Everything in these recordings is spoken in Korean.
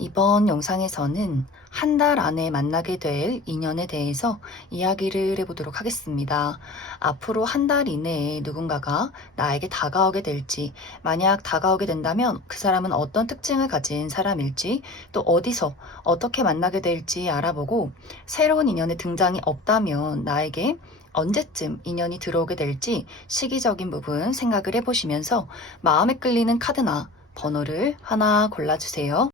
이번 영상에서는 한 달 안에 만나게 될 인연에 대해서 이야기를 해보도록 하겠습니다. 앞으로 한 달 이내에 누군가가 나에게 다가오게 될지, 만약 다가오게 된다면 그 사람은 어떤 특징을 가진 사람일지, 또 어디서 어떻게 만나게 될지 알아보고, 새로운 인연의 등장이 없다면 나에게 언제쯤 인연이 들어오게 될지 시기적인 부분 생각을 해보시면서 마음에 끌리는 카드나 번호를 하나 골라주세요.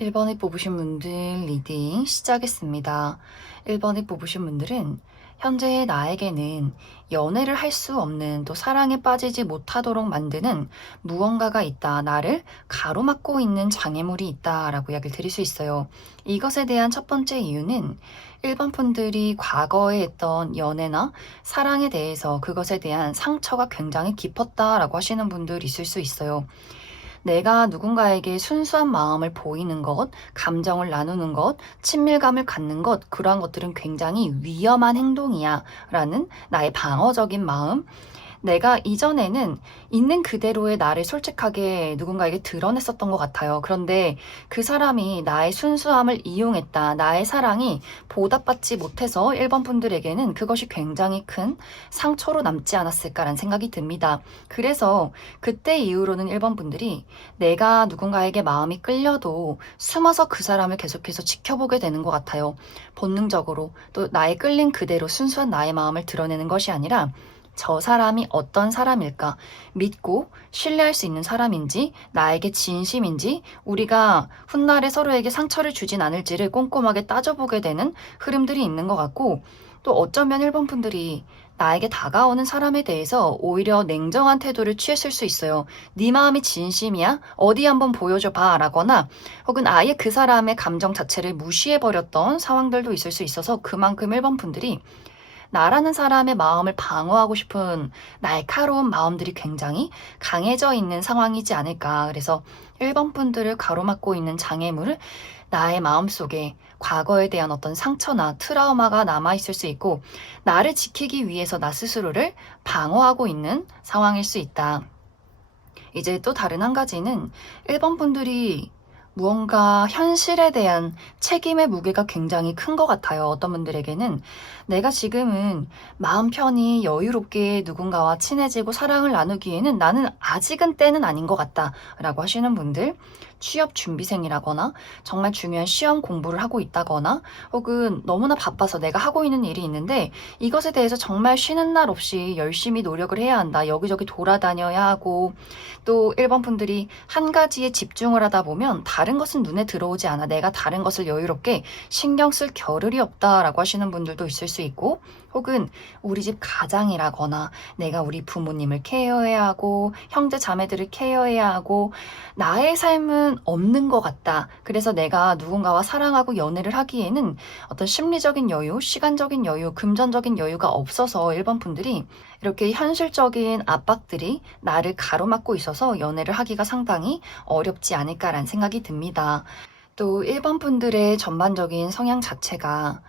1번에 뽑으신 분들 리딩 시작했습니다. 1번에 뽑으신 분들은 현재의 나에게는 연애를 할 수 없는, 또 사랑에 빠지지 못하도록 만드는 무언가가 있다. 나를 가로막고 있는 장애물이 있다. 라고 이야기를 드릴 수 있어요. 이것에 대한 첫 번째 이유는 1번 분들이 과거에 했던 연애나 사랑에 대해서 그것에 대한 상처가 굉장히 깊었다. 라고 하시는 분들이 있을 수 있어요. 내가 누군가에게 순수한 마음을 보이는 것, 감정을 나누는 것, 친밀감을 갖는 것, 그러한 것들은 굉장히 위험한 행동이야 라는 나의 방어적인 마음, 내가 이전에는 있는 그대로의 나를 솔직하게 누군가에게 드러냈었던 것 같아요. 그런데 그 사람이 나의 순수함을 이용했다. 나의 사랑이 보답받지 못해서 1번 분들에게는 그것이 굉장히 큰 상처로 남지 않았을까라는 생각이 듭니다. 그래서 그때 이후로는 1번 분들이 내가 누군가에게 마음이 끌려도 숨어서 그 사람을 계속해서 지켜보게 되는 것 같아요. 본능적으로 또 나의 끌린 그대로 순수한 나의 마음을 드러내는 것이 아니라 저 사람이 어떤 사람일까? 믿고 신뢰할 수 있는 사람인지, 나에게 진심인지, 우리가 훗날에 서로에게 상처를 주진 않을지를 꼼꼼하게 따져보게 되는 흐름들이 있는 것 같고, 또 어쩌면 1번 분들이 나에게 다가오는 사람에 대해서 오히려 냉정한 태도를 취했을 수 있어요. 네 마음이 진심이야? 어디 한번 보여줘 봐 라거나, 혹은 아예 그 사람의 감정 자체를 무시해버렸던 상황들도 있을 수 있어서 그만큼 1번 분들이 나라는 사람의 마음을 방어하고 싶은 날카로운 마음들이 굉장히 강해져 있는 상황이지 않을까. 그래서 1번 분들을 가로막고 있는 장애물을 나의 마음속에 과거에 대한 어떤 상처나 트라우마가 남아있을 수 있고, 나를 지키기 위해서 나 스스로를 방어하고 있는 상황일 수 있다. 이제 또 다른 한 가지는 1번 분들이 무언가 현실에 대한 책임의 무게가 굉장히 큰 것 같아요. 어떤 분들에게는 내가 지금은 마음 편히 여유롭게 누군가와 친해지고 사랑을 나누기에는 나는 아직은 때는 아닌 것 같다 라고 하시는 분들, 취업 준비생이라거나 정말 중요한 시험 공부를 하고 있다거나, 혹은 너무나 바빠서 내가 하고 있는 일이 있는데 이것에 대해서 정말 쉬는 날 없이 열심히 노력을 해야 한다. 여기저기 돌아다녀야 하고, 또 1번 분들이 한 가지에 집중을 하다 보면 다른 것은 눈에 들어오지 않아. 내가 다른 것을 여유롭게 신경 쓸 겨를이 없다라고 하시는 분들도 있을 수 있고, 혹은 우리 집 가장이라거나 내가 우리 부모님을 케어해야 하고 형제 자매들을 케어해야 하고, 나의 삶은 실은 없는 것 같다. 그래서 내가 누군가와 사랑하고 연애를 하기에는 어떤 심리적인 여유, 시간적인 여유, 금전적인 여유가 없어서 1번 분들이 이렇게 현실적인 압박들이 나를 가로막고 있어서 연애를 하기가 상당히 어렵지 않을까라는 생각이 듭니다. 또 1번 분들의 전반적인 성향 자체가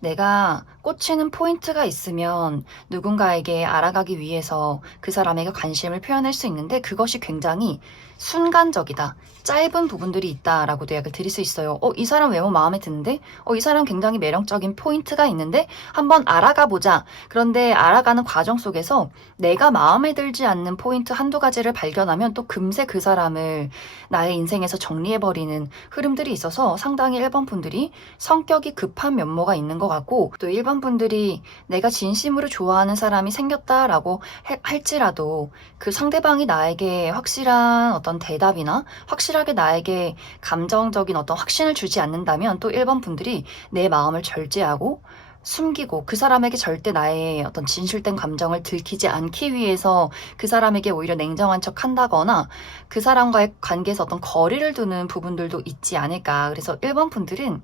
내가 꽂히는 포인트가 있으면 누군가에게 알아가기 위해서 그 사람에게 관심을 표현할 수 있는데 그것이 굉장히 순간적이다. 짧은 부분들이 있다라고도 약을 드릴 수 있어요. 이 사람 외모 마음에 드는데? 이 사람 굉장히 매력적인 포인트가 있는데? 한번 알아가 보자. 그런데 알아가는 과정 속에서 내가 마음에 들지 않는 포인트 한두 가지를 발견하면 또 금세 그 사람을 나의 인생에서 정리해버리는 흐름들이 있어서 상당히 1번 분들이 성격이 급한 면모가 있는 것 같고, 또 1번 분들이 내가 진심으로 좋아하는 사람이 생겼다라고 할지라도 그 상대방이 나에게 확실한 어떤 대답이나 확실하게 나에게 감정적인 어떤 확신을 주지 않는다면 또 1번 분들이 내 마음을 절제하고 숨기고 그 사람에게 절대 나의 어떤 진실된 감정을 들키지 않기 위해서 그 사람에게 오히려 냉정한 척 한다거나 그 사람과의 관계에서 어떤 거리를 두는 부분들도 있지 않을까. 그래서 1번 분들은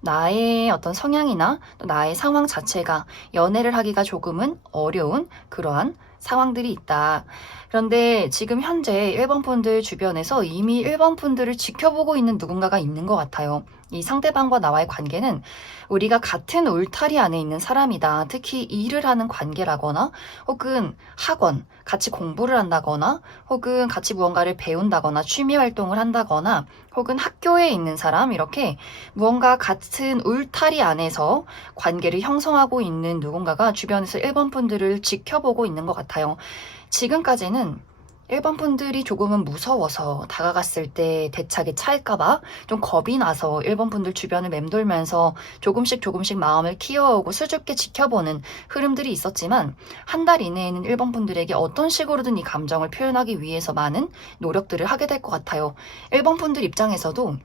나의 어떤 성향이나 또 나의 상황 자체가 연애를 하기가 조금은 어려운 그러한 상황들이 있다. 그런데 지금 현재 1번 분들 주변에서 이미 1번 분들을 지켜보고 있는 누군가가 있는 것 같아요. 이 상대방과 나와의 관계는 우리가 같은 울타리 안에 있는 사람이다. 특히 일을 하는 관계라거나 혹은 학원, 같이 공부를 한다거나 혹은 같이 무언가를 배운다거나 취미 활동을 한다거나 혹은 학교에 있는 사람, 이렇게 무언가 같은 울타리 안에서 관계를 형성하고 있는 누군가가 주변에서 1번 분들을 지켜보고 있는 것 같아요. 지금까지는 1번 분들이 조금은 무서워서 다가갔을 때 대차게 차일까봐 좀 겁이 나서 1번 분들 주변을 맴돌면서 조금씩 마음을 키워오고 수줍게 지켜보는 흐름들이 있었지만 한 달 이내에는 1번 분들에게 어떤 식으로든 이 감정을 표현하기 위해서 많은 노력들을 하게 될 것 같아요. 1번 분들 입장에서도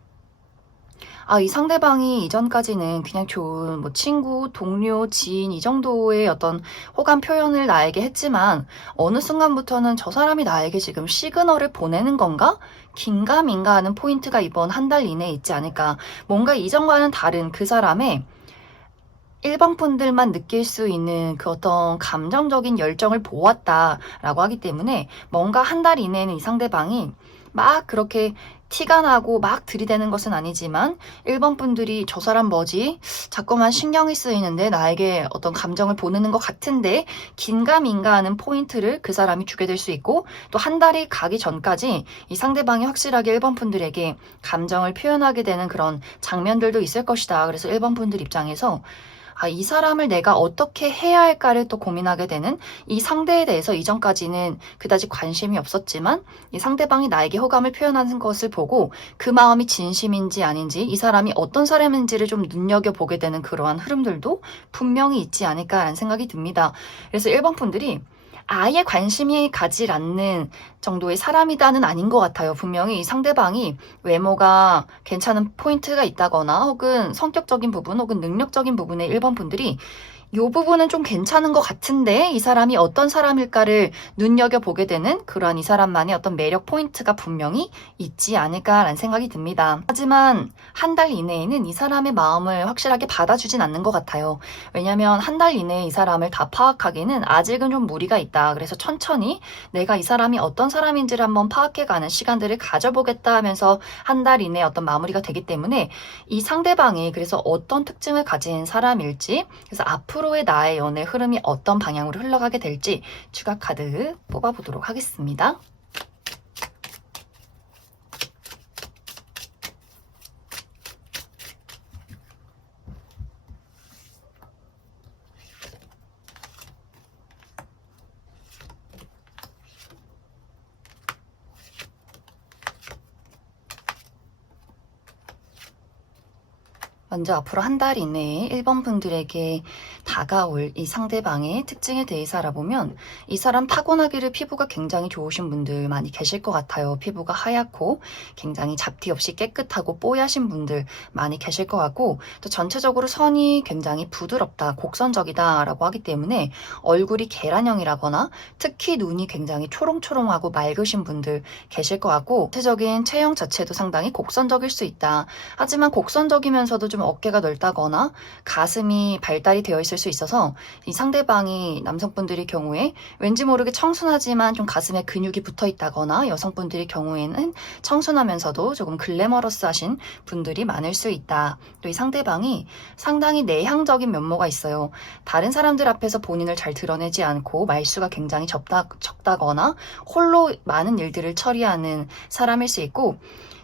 이 상대방이 이전까지는 그냥 좋은 뭐 친구, 동료, 지인 이 정도의 어떤 호감 표현을 나에게 했지만 어느 순간부터는 저 사람이 나에게 지금 시그널을 보내는 건가? 긴가민가 하는 포인트가 이번 한 달 이내에 있지 않을까. 뭔가 이전과는 다른 그 사람의 1번 분들만 느낄 수 있는 그 어떤 감정적인 열정을 보았다라고 하기 때문에 뭔가 한 달 이내에는 이 상대방이 막 그렇게 티가 나고 막 들이대는 것은 아니지만 1번 분들이 저 사람 뭐지? 자꾸만 신경이 쓰이는데 나에게 어떤 감정을 보내는 것 같은데 긴가민가 하는 포인트를 그 사람이 주게 될 수 있고 또 한 달이 가기 전까지 이 상대방이 확실하게 1번 분들에게 감정을 표현하게 되는 그런 장면들도 있을 것이다. 그래서 1번 분들 입장에서 이 사람을 내가 어떻게 해야 할까를 또 고민하게 되는, 이 상대에 대해서 이전까지는 그다지 관심이 없었지만 이 상대방이 나에게 호감을 표현하는 것을 보고 그 마음이 진심인지 아닌지, 이 사람이 어떤 사람인지를 좀 눈여겨보게 되는 그러한 흐름들도 분명히 있지 않을까라는 생각이 듭니다. 그래서 1번 분들이 아예 관심이 가질 않는 정도의 사람이다는 아닌 것 같아요. 분명히 이 상대방이 외모가 괜찮은 포인트가 있다거나 혹은 성격적인 부분 혹은 능력적인 부분에 1번 분들이 이 부분은 좀 괜찮은 것 같은데 이 사람이 어떤 사람일까를 눈여겨보게 되는 그러한 이 사람만의 어떤 매력 포인트가 분명히 있지 않을까라는 생각이 듭니다. 하지만 한 달 이내에는 이 사람의 마음을 확실하게 받아주진 않는 것 같아요. 왜냐하면 한 달 이내에 이 사람을 다 파악하기는 아직은 좀 무리가 있다. 그래서 천천히 내가 이 사람이 어떤 사람인지를 한번 파악해가는 시간들을 가져보겠다 하면서 한 달 이내에 어떤 마무리가 되기 때문에 이 상대방이 그래서 어떤 특징을 가진 사람일지, 그래서 앞으로의 나의 연애 흐름이 어떤 방향으로 흘러가게 될지 추가 카드 뽑아보도록 하겠습니다. 먼저 앞으로 한 달 이내에 1번 분들에게 다가올 이 상대방의 특징에 대해서 알아보면 이 사람 타고나기를 피부가 굉장히 좋으신 분들 많이 계실 것 같아요. 피부가 하얗고 굉장히 잡티 없이 깨끗하고 뽀얗신 분들 많이 계실 것 같고 또 전체적으로 선이 굉장히 부드럽다, 곡선적이다 라고 하기 때문에 얼굴이 계란형이라거나 특히 눈이 굉장히 초롱초롱하고 맑으신 분들 계실 것 같고 전체적인 체형 자체도 상당히 곡선적일 수 있다. 하지만 곡선적이면서도 좀 어깨가 넓다거나 가슴이 발달이 되어 있을 수 있어서 이 상대방이 남성분들의 경우에 왠지 모르게 청순하지만 좀 가슴에 근육이 붙어 있다거나 여성분들의 경우에는 청순하면서도 조금 글래머러스하신 분들이 많을 수 있다. 또 이 상대방이 상당히 내향적인 면모가 있어요. 다른 사람들 앞에서 본인을 잘 드러내지 않고 말수가 굉장히 적다거나 홀로 많은 일들을 처리하는 사람일 수 있고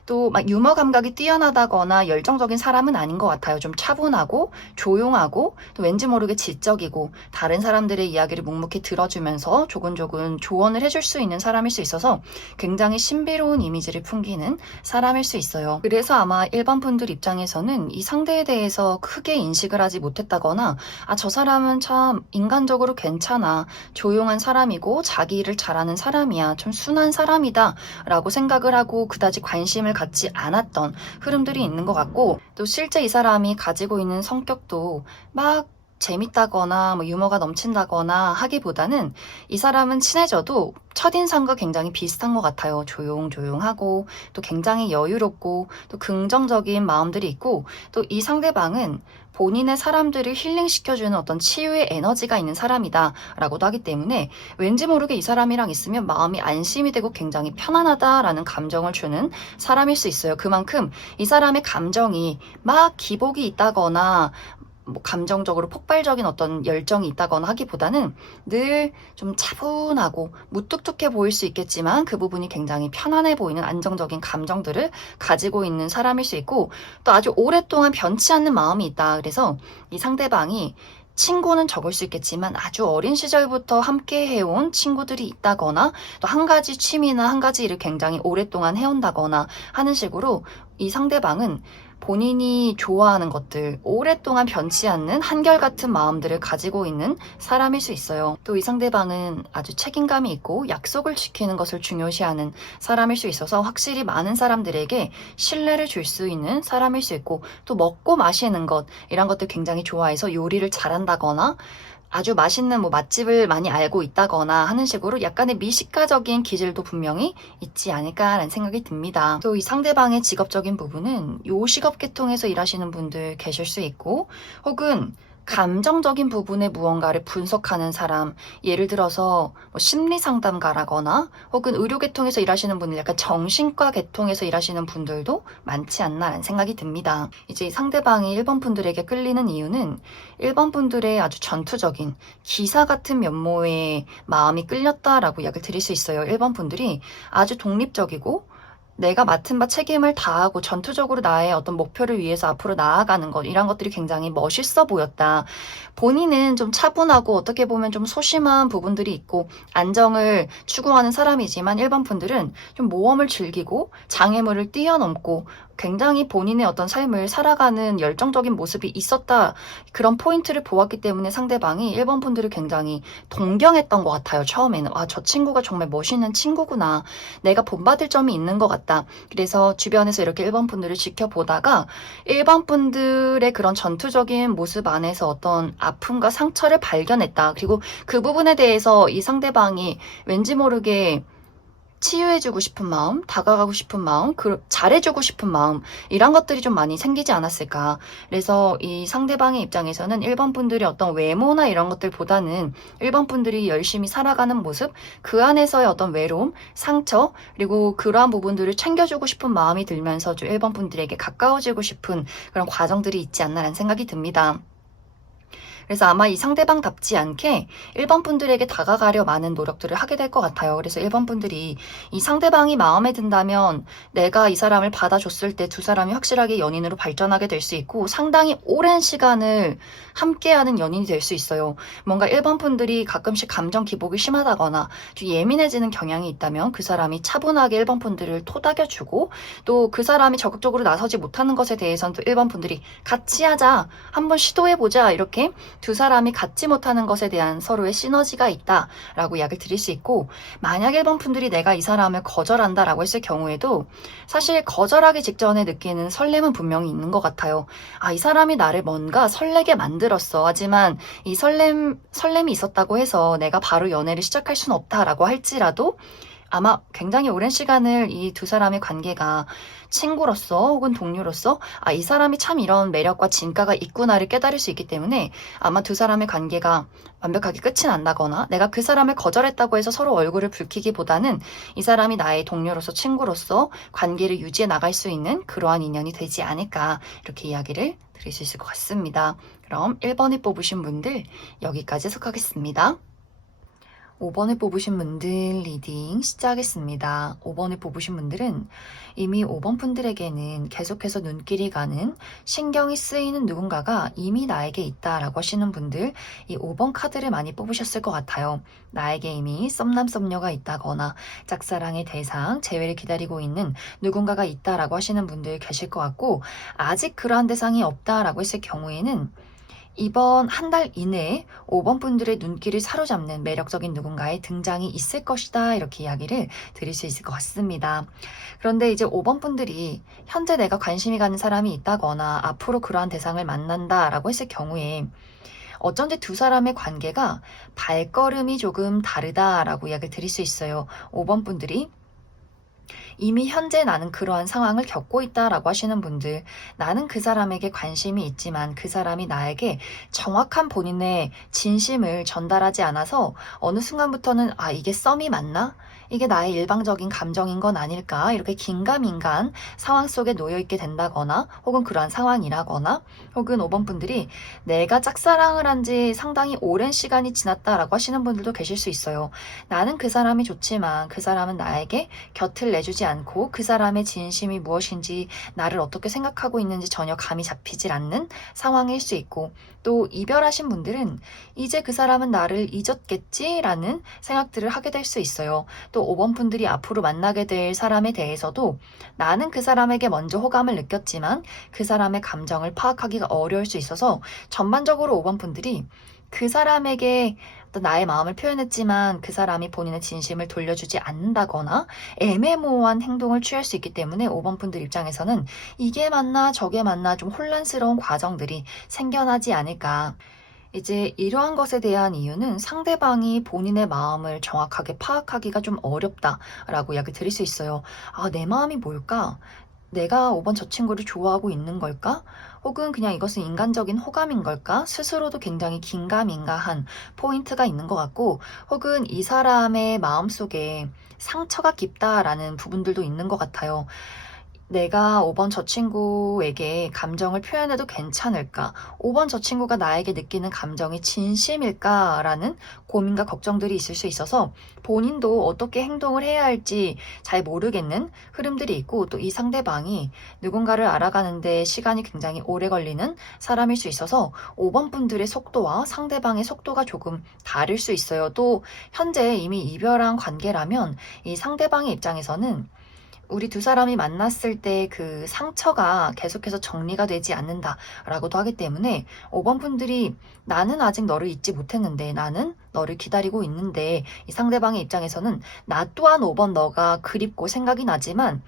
또 막 유머 감각이 뛰어나다거나 열정적인 사람은 아닌 것 같아요. 좀 차분하고 조용하고 또 왠지 모르게 지적이고 다른 사람들의 이야기를 묵묵히 들어주면서 조근조근 조언을 해줄 수 있는 사람일 수 있어서 굉장히 신비로운 이미지를 풍기는 사람일 수 있어요. 그래서 아마 일반 분들 입장에서는 이 상대에 대해서 크게 인식을 하지 못했다거나 저 사람은 참 인간적으로 괜찮아. 조용한 사람이고 자기 일을 잘하는 사람이야. 좀 순한 사람이다 라고 생각을 하고 그다지 관심을 갖지 않았던 흐름들이 있는 것 같고 또 실제 이 사람이 가지고 있는 성격도 막 재밌다거나 유머가 넘친다거나 하기보다는 이 사람은 친해져도 첫인상과 굉장히 비슷한 것 같아요. 조용조용하고 또 굉장히 여유롭고 또 긍정적인 마음들이 있고 또 이 상대방은 본인의 사람들을 힐링시켜주는 어떤 치유의 에너지가 있는 사람이다 라고도 하기 때문에 왠지 모르게 이 사람이랑 있으면 마음이 안심이 되고 굉장히 편안하다라는 감정을 주는 사람일 수 있어요. 그만큼 이 사람의 감정이 막 기복이 있다거나 감정적으로 폭발적인 어떤 열정이 있다거나 하기보다는 늘 좀 차분하고 무뚝뚝해 보일 수 있겠지만 그 부분이 굉장히 편안해 보이는 안정적인 감정들을 가지고 있는 사람일 수 있고 또 아주 오랫동안 변치 않는 마음이 있다. 그래서 이 상대방이 친구는 적을 수 있겠지만 아주 어린 시절부터 함께 해온 친구들이 있다거나 또 한 가지 취미나 한 가지 일을 굉장히 오랫동안 해온다거나 하는 식으로 이 상대방은 본인이 좋아하는 것들, 오랫동안 변치 않는 한결같은 마음들을 가지고 있는 사람일 수 있어요. 또 이 상대방은 아주 책임감이 있고 약속을 지키는 것을 중요시하는 사람일 수 있어서 확실히 많은 사람들에게 신뢰를 줄 수 있는 사람일 수 있고 또 먹고 마시는 것, 이런 것들 굉장히 좋아해서 요리를 잘한다거나 아주 맛있는 맛집을 많이 알고 있다거나 하는 식으로 약간의 미식가적인 기질도 분명히 있지 않을까라는 생각이 듭니다. 또 이 상대방의 직업적인 부분은 요식업 계통에서 일하시는 분들 계실 수 있고 혹은 감정적인 부분의 무언가를 분석하는 사람, 예를 들어서 심리 상담가라거나 혹은 의료 계통에서 일하시는 분들, 약간 정신과 계통에서 일하시는 분들도 많지 않나라는 생각이 듭니다. 이제 상대방이 1번 분들에게 끌리는 이유는 1번 분들의 아주 전투적인 기사 같은 면모에 마음이 끌렸다라고 이야기를 드릴 수 있어요. 1번 분들이 아주 독립적이고 내가 맡은 바 책임을 다하고 전투적으로 나의 어떤 목표를 위해서 앞으로 나아가는 것, 이런 것들이 굉장히 멋있어 보였다. 본인은 좀 차분하고 어떻게 보면 좀 소심한 부분들이 있고 안정을 추구하는 사람이지만 1번 분들은 좀 모험을 즐기고 장애물을 뛰어넘고 굉장히 본인의 어떤 삶을 살아가는 열정적인 모습이 있었다. 그런 포인트를 보았기 때문에 상대방이 1번 분들을 굉장히 동경했던 것 같아요. 처음에는 저 친구가 정말 멋있는 친구구나. 내가 본받을 점이 있는 것 같다. 그래서 주변에서 이렇게 1번 분들을 지켜보다가 1번 분들의 그런 전투적인 모습 안에서 어떤 아픔과 상처를 발견했다. 그리고 그 부분에 대해서 이 상대방이 왠지 모르게 치유해주고 싶은 마음, 다가가고 싶은 마음, 잘해주고 싶은 마음, 이런 것들이 좀 많이 생기지 않았을까. 그래서 이 상대방의 입장에서는 1번 분들의 어떤 외모나 이런 것들보다는 1번 분들이 열심히 살아가는 모습, 그 안에서의 어떤 외로움, 상처, 그리고 그러한 부분들을 챙겨주고 싶은 마음이 들면서 좀 1번 분들에게 가까워지고 싶은 그런 과정들이 있지 않나라는 생각이 듭니다. 그래서 아마 이 상대방답지 않게 1번 분들에게 다가가려 많은 노력들을 하게 될 것 같아요. 그래서 1번 분들이 이 상대방이 마음에 든다면 내가 이 사람을 받아줬을 때 두 사람이 확실하게 연인으로 발전하게 될 수 있고 상당히 오랜 시간을 함께하는 연인이 될 수 있어요. 뭔가 1번 분들이 가끔씩 감정 기복이 심하다거나 좀 예민해지는 경향이 있다면 그 사람이 차분하게 1번 분들을 토닥여주고 또 그 사람이 적극적으로 나서지 못하는 것에 대해서는 또 1번 분들이 같이 하자, 한번 시도해보자, 이렇게 두 사람이 갖지 못하는 것에 대한 서로의 시너지가 있다라고 이야기를 드릴 수 있고, 만약 1번 분들이 내가 이 사람을 거절한다라고 했을 경우에도 사실 거절하기 직전에 느끼는 설렘은 분명히 있는 것 같아요. 아, 이 사람이 나를 뭔가 설레게 만들었어. 하지만 이 설렘이 있었다고 해서 내가 바로 연애를 시작할 수는 없다라고 할지라도 아마 굉장히 오랜 시간을 이 두 사람의 관계가 친구로서 혹은 동료로서 아, 이 사람이 참 이런 매력과 진가가 있구나를 깨달을 수 있기 때문에 아마 두 사람의 관계가 완벽하게 끝이 난다거나 내가 그 사람을 거절했다고 해서 서로 얼굴을 붉히기보다는 이 사람이 나의 동료로서 친구로서 관계를 유지해 나갈 수 있는 그러한 인연이 되지 않을까, 이렇게 이야기를 드릴 수 있을 것 같습니다. 그럼 1번을 뽑으신 분들 여기까지 해석하겠습니다. 5번을 뽑으신 분들 리딩 시작하겠습니다. 5번을 뽑으신 분들은 이미 5번 분들에게는 계속해서 눈길이 가는, 신경이 쓰이는 누군가가 이미 나에게 있다라고 하시는 분들, 이 5번 카드를 많이 뽑으셨을 것 같아요. 나에게 이미 썸남썸녀가 있다거나 짝사랑의 대상, 재회를 기다리고 있는 누군가가 있다라고 하시는 분들 계실 것 같고, 아직 그러한 대상이 없다라고 했을 경우에는 이번 한 달 이내에 5번 분들의 눈길을 사로잡는 매력적인 누군가의 등장이 있을 것이다, 이렇게 이야기를 드릴 수 있을 것 같습니다. 그런데 이제 5번 분들이 현재 내가 관심이 가는 사람이 있다거나 앞으로 그러한 대상을 만난다라고 했을 경우에 어쩐지 두 사람의 관계가 발걸음이 조금 다르다라고 이야기를 드릴 수 있어요. 5번 분들이 이미 현재 나는 그러한 상황을 겪고 있다라고 하시는 분들, 나는 그 사람에게 관심이 있지만 그 사람이 나에게 정확한 본인의 진심을 전달하지 않아서 어느 순간부터는 아, 이게 썸이 맞나? 이게 나의 일방적인 감정인 건 아닐까? 이렇게 긴가민가한 상황 속에 놓여 있게 된다거나 혹은 그러한 상황이라거나 혹은 5번 분들이 내가 짝사랑을 한 지 상당히 오랜 시간이 지났다라고 하시는 분들도 계실 수 있어요. 나는 그 사람이 좋지만 그 사람은 나에게 곁을 내주지 않고 그 사람의 진심이 무엇인지, 나를 어떻게 생각하고 있는지 전혀 감이 잡히질 않는 상황일 수 있고, 또 이별하신 분들은 이제 그 사람은 나를 잊었겠지라는 생각들을 하게 될 수 있어요. 또 5번 분들이 앞으로 만나게 될 사람에 대해서도 나는 그 사람에게 먼저 호감을 느꼈지만 그 사람의 감정을 파악하기가 어려울 수 있어서 전반적으로 5번 분들이 그 사람에게 또 나의 마음을 표현했지만 그 사람이 본인의 진심을 돌려주지 않는다거나 애매모호한 행동을 취할 수 있기 때문에 5번 분들 입장에서는 이게 맞나 저게 맞나 좀 혼란스러운 과정들이 생겨나지 않을까. 이제 이러한 것에 대한 이유는 상대방이 본인의 마음을 정확하게 파악하기가 좀 어렵다라고 이야기 드릴 수 있어요. 아, 내 마음이 뭘까? 내가 5번 저 친구를 좋아하고 있는 걸까? 혹은 그냥 이것은 인간적인 호감인 걸까? 스스로도 굉장히 긴가민가한 포인트가 있는 것 같고, 혹은 이 사람의 마음속에 상처가 깊다라는 부분들도 있는 것 같아요. 내가 5번 저 친구에게 감정을 표현해도 괜찮을까? 5번 저 친구가 나에게 느끼는 감정이 진심일까라는 고민과 걱정들이 있을 수 있어서 본인도 어떻게 행동을 해야 할지 잘 모르겠는 흐름들이 있고, 또 이 상대방이 누군가를 알아가는데 시간이 굉장히 오래 걸리는 사람일 수 있어서 5번 분들의 속도와 상대방의 속도가 조금 다를 수 있어요. 또 현재 이미 이별한 관계라면 이 상대방의 입장에서는 우리 두 사람이 만났을 때 그 상처가 계속해서 정리가 되지 않는다라고도 하기 때문에 5번 분들이 나는 아직 너를 잊지 못했는데, 나는 너를 기다리고 있는데, 이 상대방의 입장에서는 나 또한 5번 너가 그립고 생각이 나지만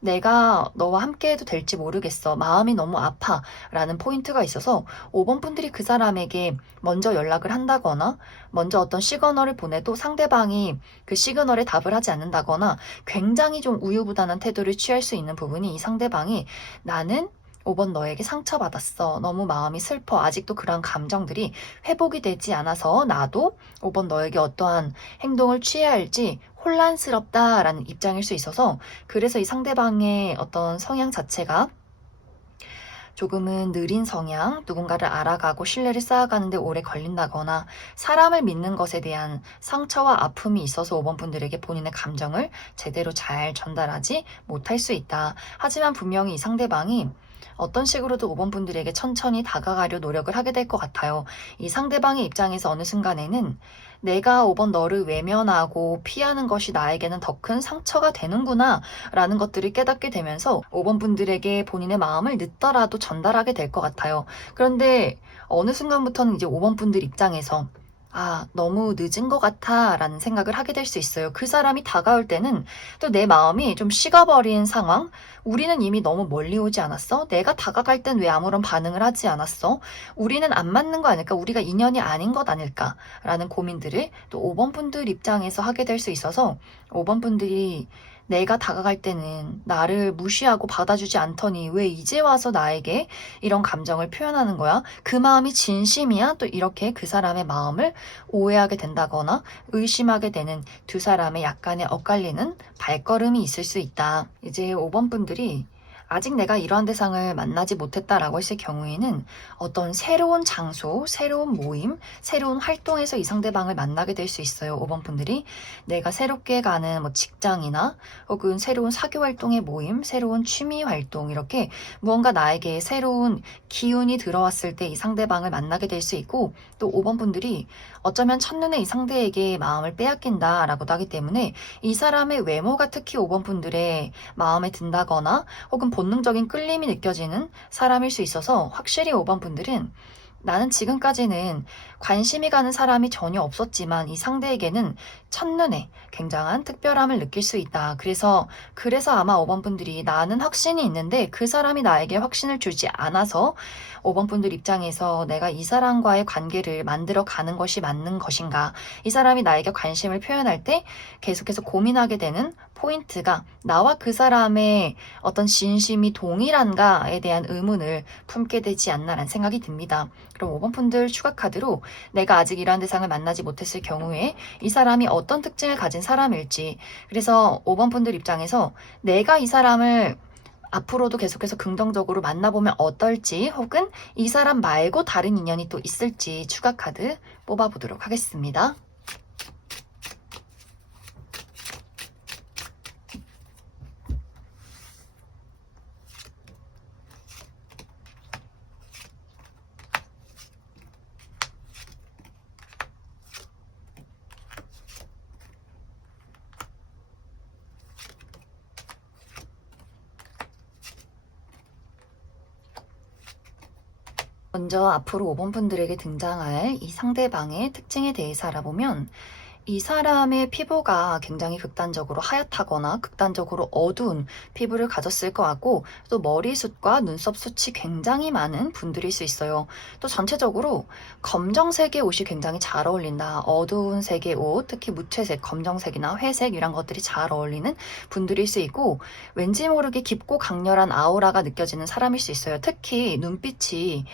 내가 너와 함께 해도 될지 모르겠어, 마음이 너무 아파 라는 포인트가 있어서 5번 분들이 그 사람에게 먼저 연락을 한다거나 먼저 어떤 시그널을 보내도 상대방이 그 시그널에 답을 하지 않는다거나 굉장히 좀 우유부단한 태도를 취할 수 있는 부분이, 이 상대방이 나는 5번 너에게 상처받았어, 너무 마음이 슬퍼, 아직도 그런 감정들이 회복이 되지 않아서 나도 5번 너에게 어떠한 행동을 취해야 할지 혼란스럽다라는 입장일 수 있어서, 그래서 이 상대방의 어떤 성향 자체가 조금은 느린 성향, 누군가를 알아가고 신뢰를 쌓아가는데 오래 걸린다거나 사람을 믿는 것에 대한 상처와 아픔이 있어서 5번 분들에게 본인의 감정을 제대로 잘 전달하지 못할 수 있다. 하지만 분명히 이 상대방이 어떤 식으로도 5번 분들에게 천천히 다가가려 노력을 하게 될 것 같아요. 이 상대방의 입장에서 어느 순간에는 내가 5번 너를 외면하고 피하는 것이 나에게는 더 큰 상처가 되는구나 라는 것들을 깨닫게 되면서 5번 분들에게 본인의 마음을 늦더라도 전달하게 될 것 같아요. 그런데 어느 순간부터는 이제 5번 분들 입장에서 너무 늦은 것 같아 라는 생각을 하게 될 수 있어요. 그 사람이 다가올 때는 또 내 마음이 좀 식어버린 상황, 우리는 이미 너무 멀리 오지 않았어? 내가 다가갈 땐 왜 아무런 반응을 하지 않았어? 우리는 안 맞는 거 아닐까? 우리가 인연이 아닌 것 아닐까? 라는 고민들을 또 5번 분들 입장에서 하게 될 수 있어서 5번 분들이 내가 다가갈 때는 나를 무시하고 받아주지 않더니 왜 이제 와서 나에게 이런 감정을 표현하는 거야? 그 마음이 진심이야? 또 이렇게 그 사람의 마음을 오해하게 된다거나 의심하게 되는 두 사람의 약간의 엇갈리는 발걸음이 있을 수 있다. 이제 5번 분들이 아직 내가 이러한 대상을 만나지 못했다라고 했을 경우에는 어떤 새로운 장소, 새로운 모임, 새로운 활동에서 이 상대방을 만나게 될 수 있어요. 5번 분들이 내가 새롭게 가는 직장이나 혹은 새로운 사교 활동의 모임, 새로운 취미 활동 이렇게 무언가 나에게 새로운 기운이 들어왔을 때 이 상대방을 만나게 될 수 있고 또 5번 분들이 어쩌면 첫눈에 이 상대에게 마음을 빼앗긴다라고도 하기 때문에 이 사람의 외모가 특히 5번 분들의 마음에 든다거나 혹은 본능적인 끌림이 느껴지는 사람일 수 있어서 확실히 5번 분들은 나는 지금까지는 관심이 가는 사람이 전혀 없었지만 이 상대에게는 첫눈에 굉장한 특별함을 느낄 수 있다. 그래서 아마 5번 분들이 나는 확신이 있는데 그 사람이 나에게 확신을 주지 않아서 5번 분들 입장에서 내가 이 사람과의 관계를 만들어 가는 것이 맞는 것인가? 이 사람이 나에게 관심을 표현할 때 계속해서 고민하게 되는 포인트가 나와 그 사람의 어떤 진심이 동일한가에 대한 의문을 품게 되지 않나라는 생각이 듭니다. 그럼 5번 분들 추가 카드로 내가 아직 이러한 대상을 만나지 못했을 경우에 이 사람이 어떤 특징을 가진 사람일지, 그래서 5번 분들 입장에서 내가 이 사람을 앞으로도 계속해서 긍정적으로 만나보면 어떨지 혹은 이 사람 말고 다른 인연이 또 있을지 추가 카드 뽑아보도록 하겠습니다. 먼저 앞으로 5번 분들에게 등장할 이 상대방의 특징에 대해서 알아보면 이 사람의 피부가 굉장히 극단적으로 하얗다거나 극단적으로 어두운 피부를 가졌을 것 같고 또 머리숱과 눈썹 숱이 굉장히 많은 분들일 수 있어요. 또 전체적으로 검정색의 옷이 굉장히 잘 어울린다. 어두운 색의 옷, 특히 무채색, 검정색이나 회색 이런 것들이 잘 어울리는 분들일 수 있고 왠지 모르게 깊고 강렬한 아우라가 느껴지는 사람일 수 있어요. 특히 눈빛이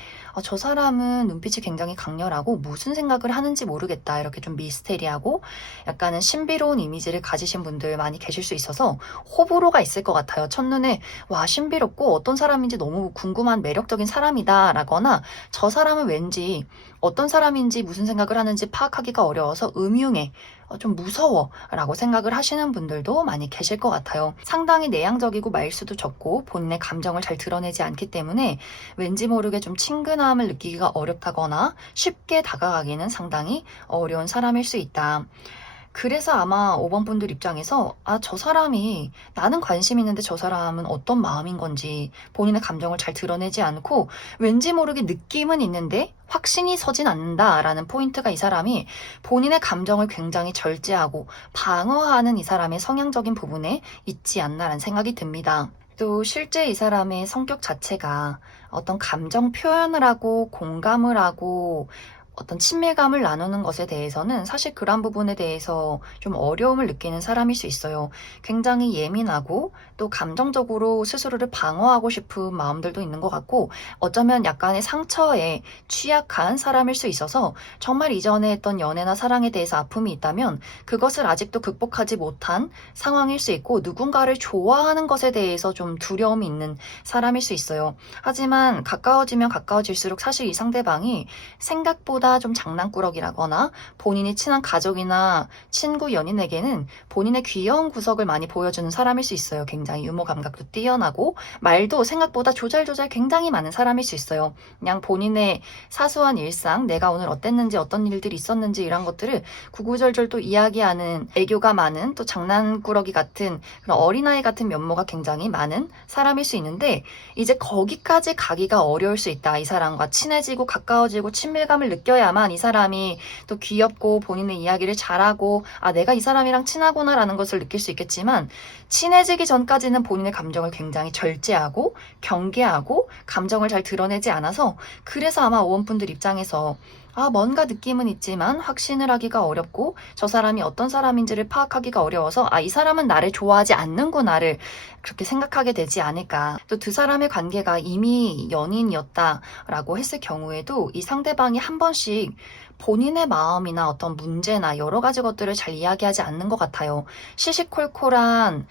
저 사람은 눈빛이 굉장히 강렬하고 무슨 생각을 하는지 모르겠다. 이렇게 좀 미스테리하고 약간은 신비로운 이미지를 가지신 분들 많이 계실 수 있어서 호불호가 있을 것 같아요. 첫눈에 와 신비롭고 어떤 사람인지 너무 궁금한 매력적인 사람이다 라거나 저 사람은 왠지 어떤 사람인지 무슨 생각을 하는지 파악하기가 어려워서 음흉해, 좀 무서워 라고 생각을 하시는 분들도 많이 계실 것 같아요. 상당히 내향적이고 말수도 적고 본인의 감정을 잘 드러내지 않기 때문에 왠지 모르게 좀 친근함을 느끼기가 어렵다거나 쉽게 다가가기는 상당히 어려운 사람일 수 있다. 그래서 아마 5번 분들 입장에서 저 사람이 나는 관심 있는데 저 사람은 어떤 마음인 건지 본인의 감정을 잘 드러내지 않고 왠지 모르게 느낌은 있는데 확신이 서진 않는다라는 포인트가 이 사람이 본인의 감정을 굉장히 절제하고 방어하는 이 사람의 성향적인 부분에 있지 않나라는 생각이 듭니다. 또 실제 이 사람의 성격 자체가 어떤 감정 표현을 하고 공감을 하고 어떤 친밀감을 나누는 것에 대해서는 사실 그런 부분에 대해서 좀 어려움을 느끼는 사람일 수 있어요. 굉장히 예민하고 또 감정적으로 스스로를 방어하고 싶은 마음들도 있는 것 같고 어쩌면 약간의 상처에 취약한 사람일 수 있어서 정말 이전에 했던 연애나 사랑에 대해서 아픔이 있다면 그것을 아직도 극복하지 못한 상황일 수 있고 누군가를 좋아하는 것에 대해서 좀 두려움이 있는 사람일 수 있어요. 하지만 가까워지면 가까워질수록 사실 이 상대방이 생각보다 좀 장난꾸러기라거나 본인이 친한 가족이나 친구 연인에게는 본인의 귀여운 구석을 많이 보여주는 사람일 수 있어요. 굉장히 유머 감각도 뛰어나고 말도 생각보다 조잘조잘 굉장히 많은 사람일 수 있어요. 그냥 본인의 사소한 일상, 내가 오늘 어땠는지 어떤 일들이 있었는지 이런 것들을 구구절절 또 이야기하는 애교가 많은 또 장난꾸러기 같은 그런 어린아이 같은 면모가 굉장히 많은 사람일 수 있는데 이제 거기까지 가기가 어려울 수 있다. 이 사람과 친해지고 가까워지고 친밀감을 느껴야만 이 사람이 또 귀엽고 본인의 이야기를 잘하고 아 내가 이 사람이랑 친하구나라는 것을 느낄 수 있겠지만 친해지기 전까지는 본인의 감정을 굉장히 절제하고 경계하고 감정을 잘 드러내지 않아서 그래서 아마 오원분들 입장에서 뭔가 느낌은 있지만 확신을 하기가 어렵고 저 사람이 어떤 사람인지를 파악하기가 어려워서 이 사람은 나를 좋아하지 않는구나를 그렇게 생각하게 되지 않을까. 또 두 사람의 관계가 이미 연인이었다라고 했을 경우에도 이 상대방이 한 번씩 본인의 마음이나 어떤 문제나 여러 가지 것들을 잘 이야기하지 않는 것 같아요. 시시콜콜한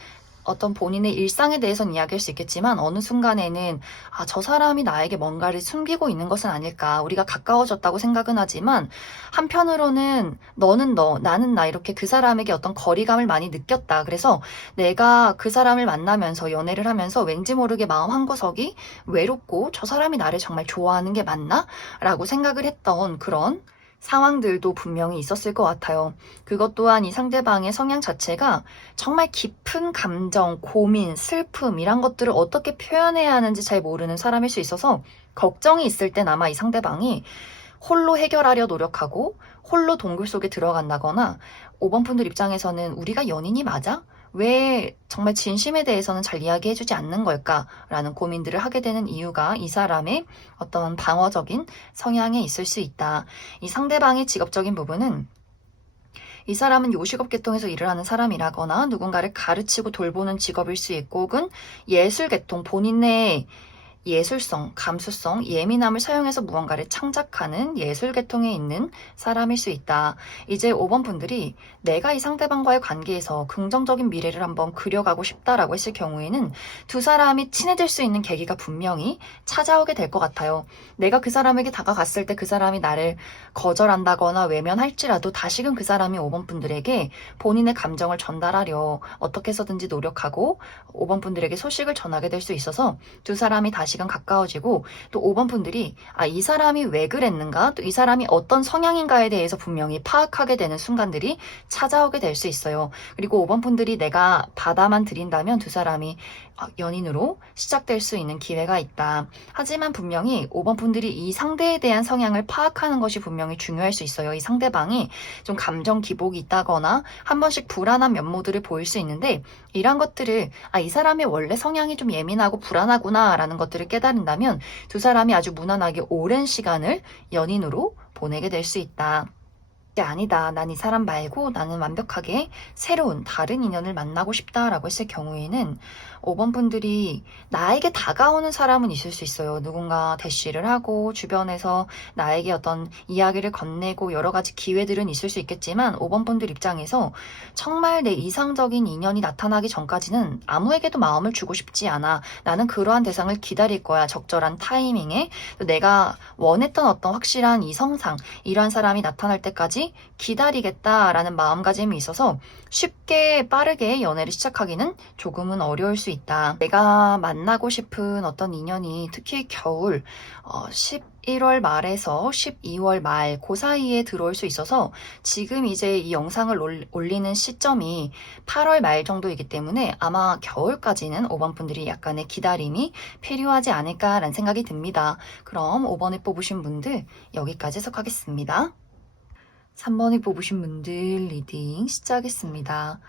어떤 본인의 일상에 대해서는 이야기할 수 있겠지만 어느 순간에는 저 사람이 나에게 뭔가를 숨기고 있는 것은 아닐까. 우리가 가까워졌다고 생각은 하지만 한편으로는 너는 너, 나는 나 이렇게 그 사람에게 어떤 거리감을 많이 느꼈다. 그래서 내가 그 사람을 만나면서 연애를 하면서 왠지 모르게 마음 한구석이 외롭고 저 사람이 나를 정말 좋아하는 게 맞나? 라고 생각을 했던 그런 상황들도 분명히 있었을 것 같아요. 그것 또한 이 상대방의 성향 자체가 정말 깊은 감정, 고민, 슬픔 이런 것들을 어떻게 표현해야 하는지 잘 모르는 사람일 수 있어서 걱정이 있을 땐 아마 이 상대방이 홀로 해결하려 노력하고 홀로 동굴 속에 들어간다거나 5번 분들 입장에서는 우리가 연인이 맞아? 왜 정말 진심에 대해서는 잘 이야기해주지 않는 걸까라는 고민들을 하게 되는 이유가 이 사람의 어떤 방어적인 성향에 있을 수 있다. 이 상대방의 직업적인 부분은 이 사람은 요식업 계통에서 일을 하는 사람이라거나 누군가를 가르치고 돌보는 직업일 수 있고 혹은 예술 계통 본인의 예술성, 감수성, 예민함을 사용해서 무언가를 창작하는 예술 계통에 있는 사람일 수 있다. 이제 5번 분들이 내가 이 상대방과의 관계에서 긍정적인 미래를 한번 그려가고 싶다라고 했을 경우에는 두 사람이 친해질 수 있는 계기가 분명히 찾아오게 될 것 같아요. 내가 그 사람에게 다가갔을 때 그 사람이 나를 거절한다거나 외면할지라도 다시금 그 사람이 5번 분들에게 본인의 감정을 전달하려 어떻게 해서든지 노력하고 5번 분들에게 소식을 전하게 될 수 있어서 두 사람이 다시금 가까워지고 또 5번 분들이 이 사람이 왜 그랬는가 또 이 사람이 어떤 성향인가에 대해서 분명히 파악하게 되는 순간들이 찾아오게 될 수 있어요. 그리고 5번 분들이 내가 받아만 들인다면 두 사람이 연인으로 시작될 수 있는 기회가 있다. 하지만 분명히 5번 분들이 이 상대에 대한 성향을 파악하는 것이 분명히 중요할 수 있어요. 이 상대방이 좀 감정 기복이 있다거나 한 번씩 불안한 면모들을 보일 수 있는데 이런 것들을 이 사람의 원래 성향이 좀 예민하고 불안하구나 라는 것들을 깨달은다면 두 사람이 아주 무난하게 오랜 시간을 연인으로 보내게 될 수 있다. 아니다. 난 이 사람 말고 나는 완벽하게 새로운 다른 인연을 만나고 싶다라고 했을 경우에는 5번 분들이 나에게 다가오는 사람은 있을 수 있어요. 누군가 대시를 하고 주변에서 나에게 어떤 이야기를 건네고 여러 가지 기회들은 있을 수 있겠지만 5번 분들 입장에서 정말 내 이상적인 인연이 나타나기 전까지는 아무에게도 마음을 주고 싶지 않아. 나는 그러한 대상을 기다릴 거야. 적절한 타이밍에 내가 원했던 어떤 확실한 이성상 이러한 사람이 나타날 때까지 기다리겠다라는 마음가짐이 있어서 쉽게 빠르게 연애를 시작하기는 조금은 어려울 수 있다. 내가 만나고 싶은 어떤 인연이 특히 겨울 11월 말에서 12월 말 그 사이에 들어올 수 있어서 지금 이제 이 영상을 올리는 시점이 8월 말 정도이기 때문에 아마 겨울까지는 5번 분들이 약간의 기다림이 필요하지 않을까라는 생각이 듭니다. 그럼 5번을 뽑으신 분들 여기까지 해석하겠습니다. 3번을 뽑으신 분들 리딩 시작하겠습니다.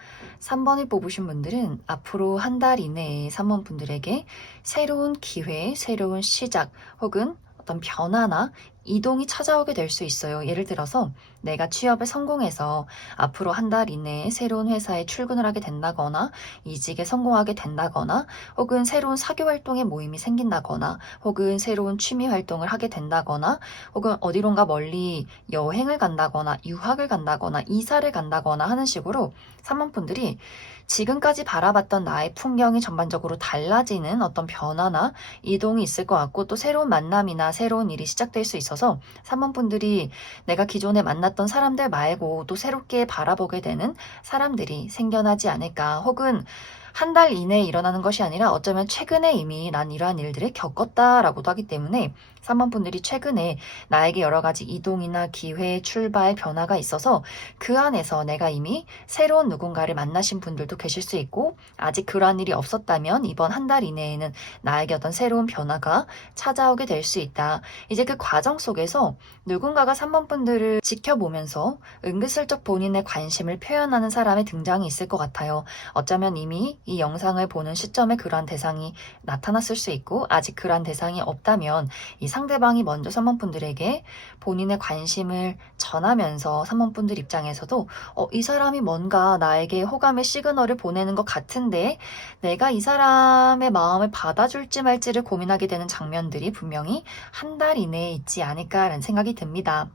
3번을 뽑으신 분들은 앞으로 한 달 이내에 3번 분들에게 새로운 기회, 새로운 시작 혹은 어떤 변화나 이동이 찾아오게 될 수 있어요. 예를 들어서 내가 취업에 성공해서 앞으로 한 달 이내에 새로운 회사에 출근을 하게 된다거나 이직에 성공하게 된다거나 혹은 새로운 사교 활동에 모임이 생긴다거나 혹은 새로운 취미 활동을 하게 된다거나 혹은 어디론가 멀리 여행을 간다거나 유학을 간다거나 이사를 간다거나 하는 식으로 사모분들이 지금까지 바라봤던 나의 풍경이 전반적으로 달라지는 어떤 변화나 이동이 있을 것 같고 또 새로운 만남이나 새로운 일이 시작될 수 있어서 사모분들이 내가 기존에 만났던 사람들 말고 또 새롭게 바라보게 되는 사람들이 생겨나지 않을까 혹은 한 달 이내에 일어나는 것이 아니라 어쩌면 최근에 이미 난 이러한 일들을 겪었다라고도 하기 때문에 3번 분들이 최근에 나에게 여러 가지 이동이나 기회, 출발, 변화가 있어서 그 안에서 내가 이미 새로운 누군가를 만나신 분들도 계실 수 있고 아직 그러한 일이 없었다면 이번 한 달 이내에는 나에게 어떤 새로운 변화가 찾아오게 될 수 있다. 이제 그 과정 속에서 누군가가 3번 분들을 지켜보면서 은근슬쩍 본인의 관심을 표현하는 사람의 등장이 있을 것 같아요. 어쩌면 이미 이 영상을 보는 시점에 그러한 대상이 나타났을 수 있고 아직 그러한 대상이 없다면 이 상대방이 먼저 3번 분들에게 본인의 관심을 전하면서 3번 분들 입장에서도 이 사람이 뭔가 나에게 호감의 시그널을 보내는 것 같은데 내가 이 사람의 마음을 받아줄지 말지를 고민하게 되는 장면들이 분명히 한 달 이내에 있지 않을까라는 생각이 듭니다.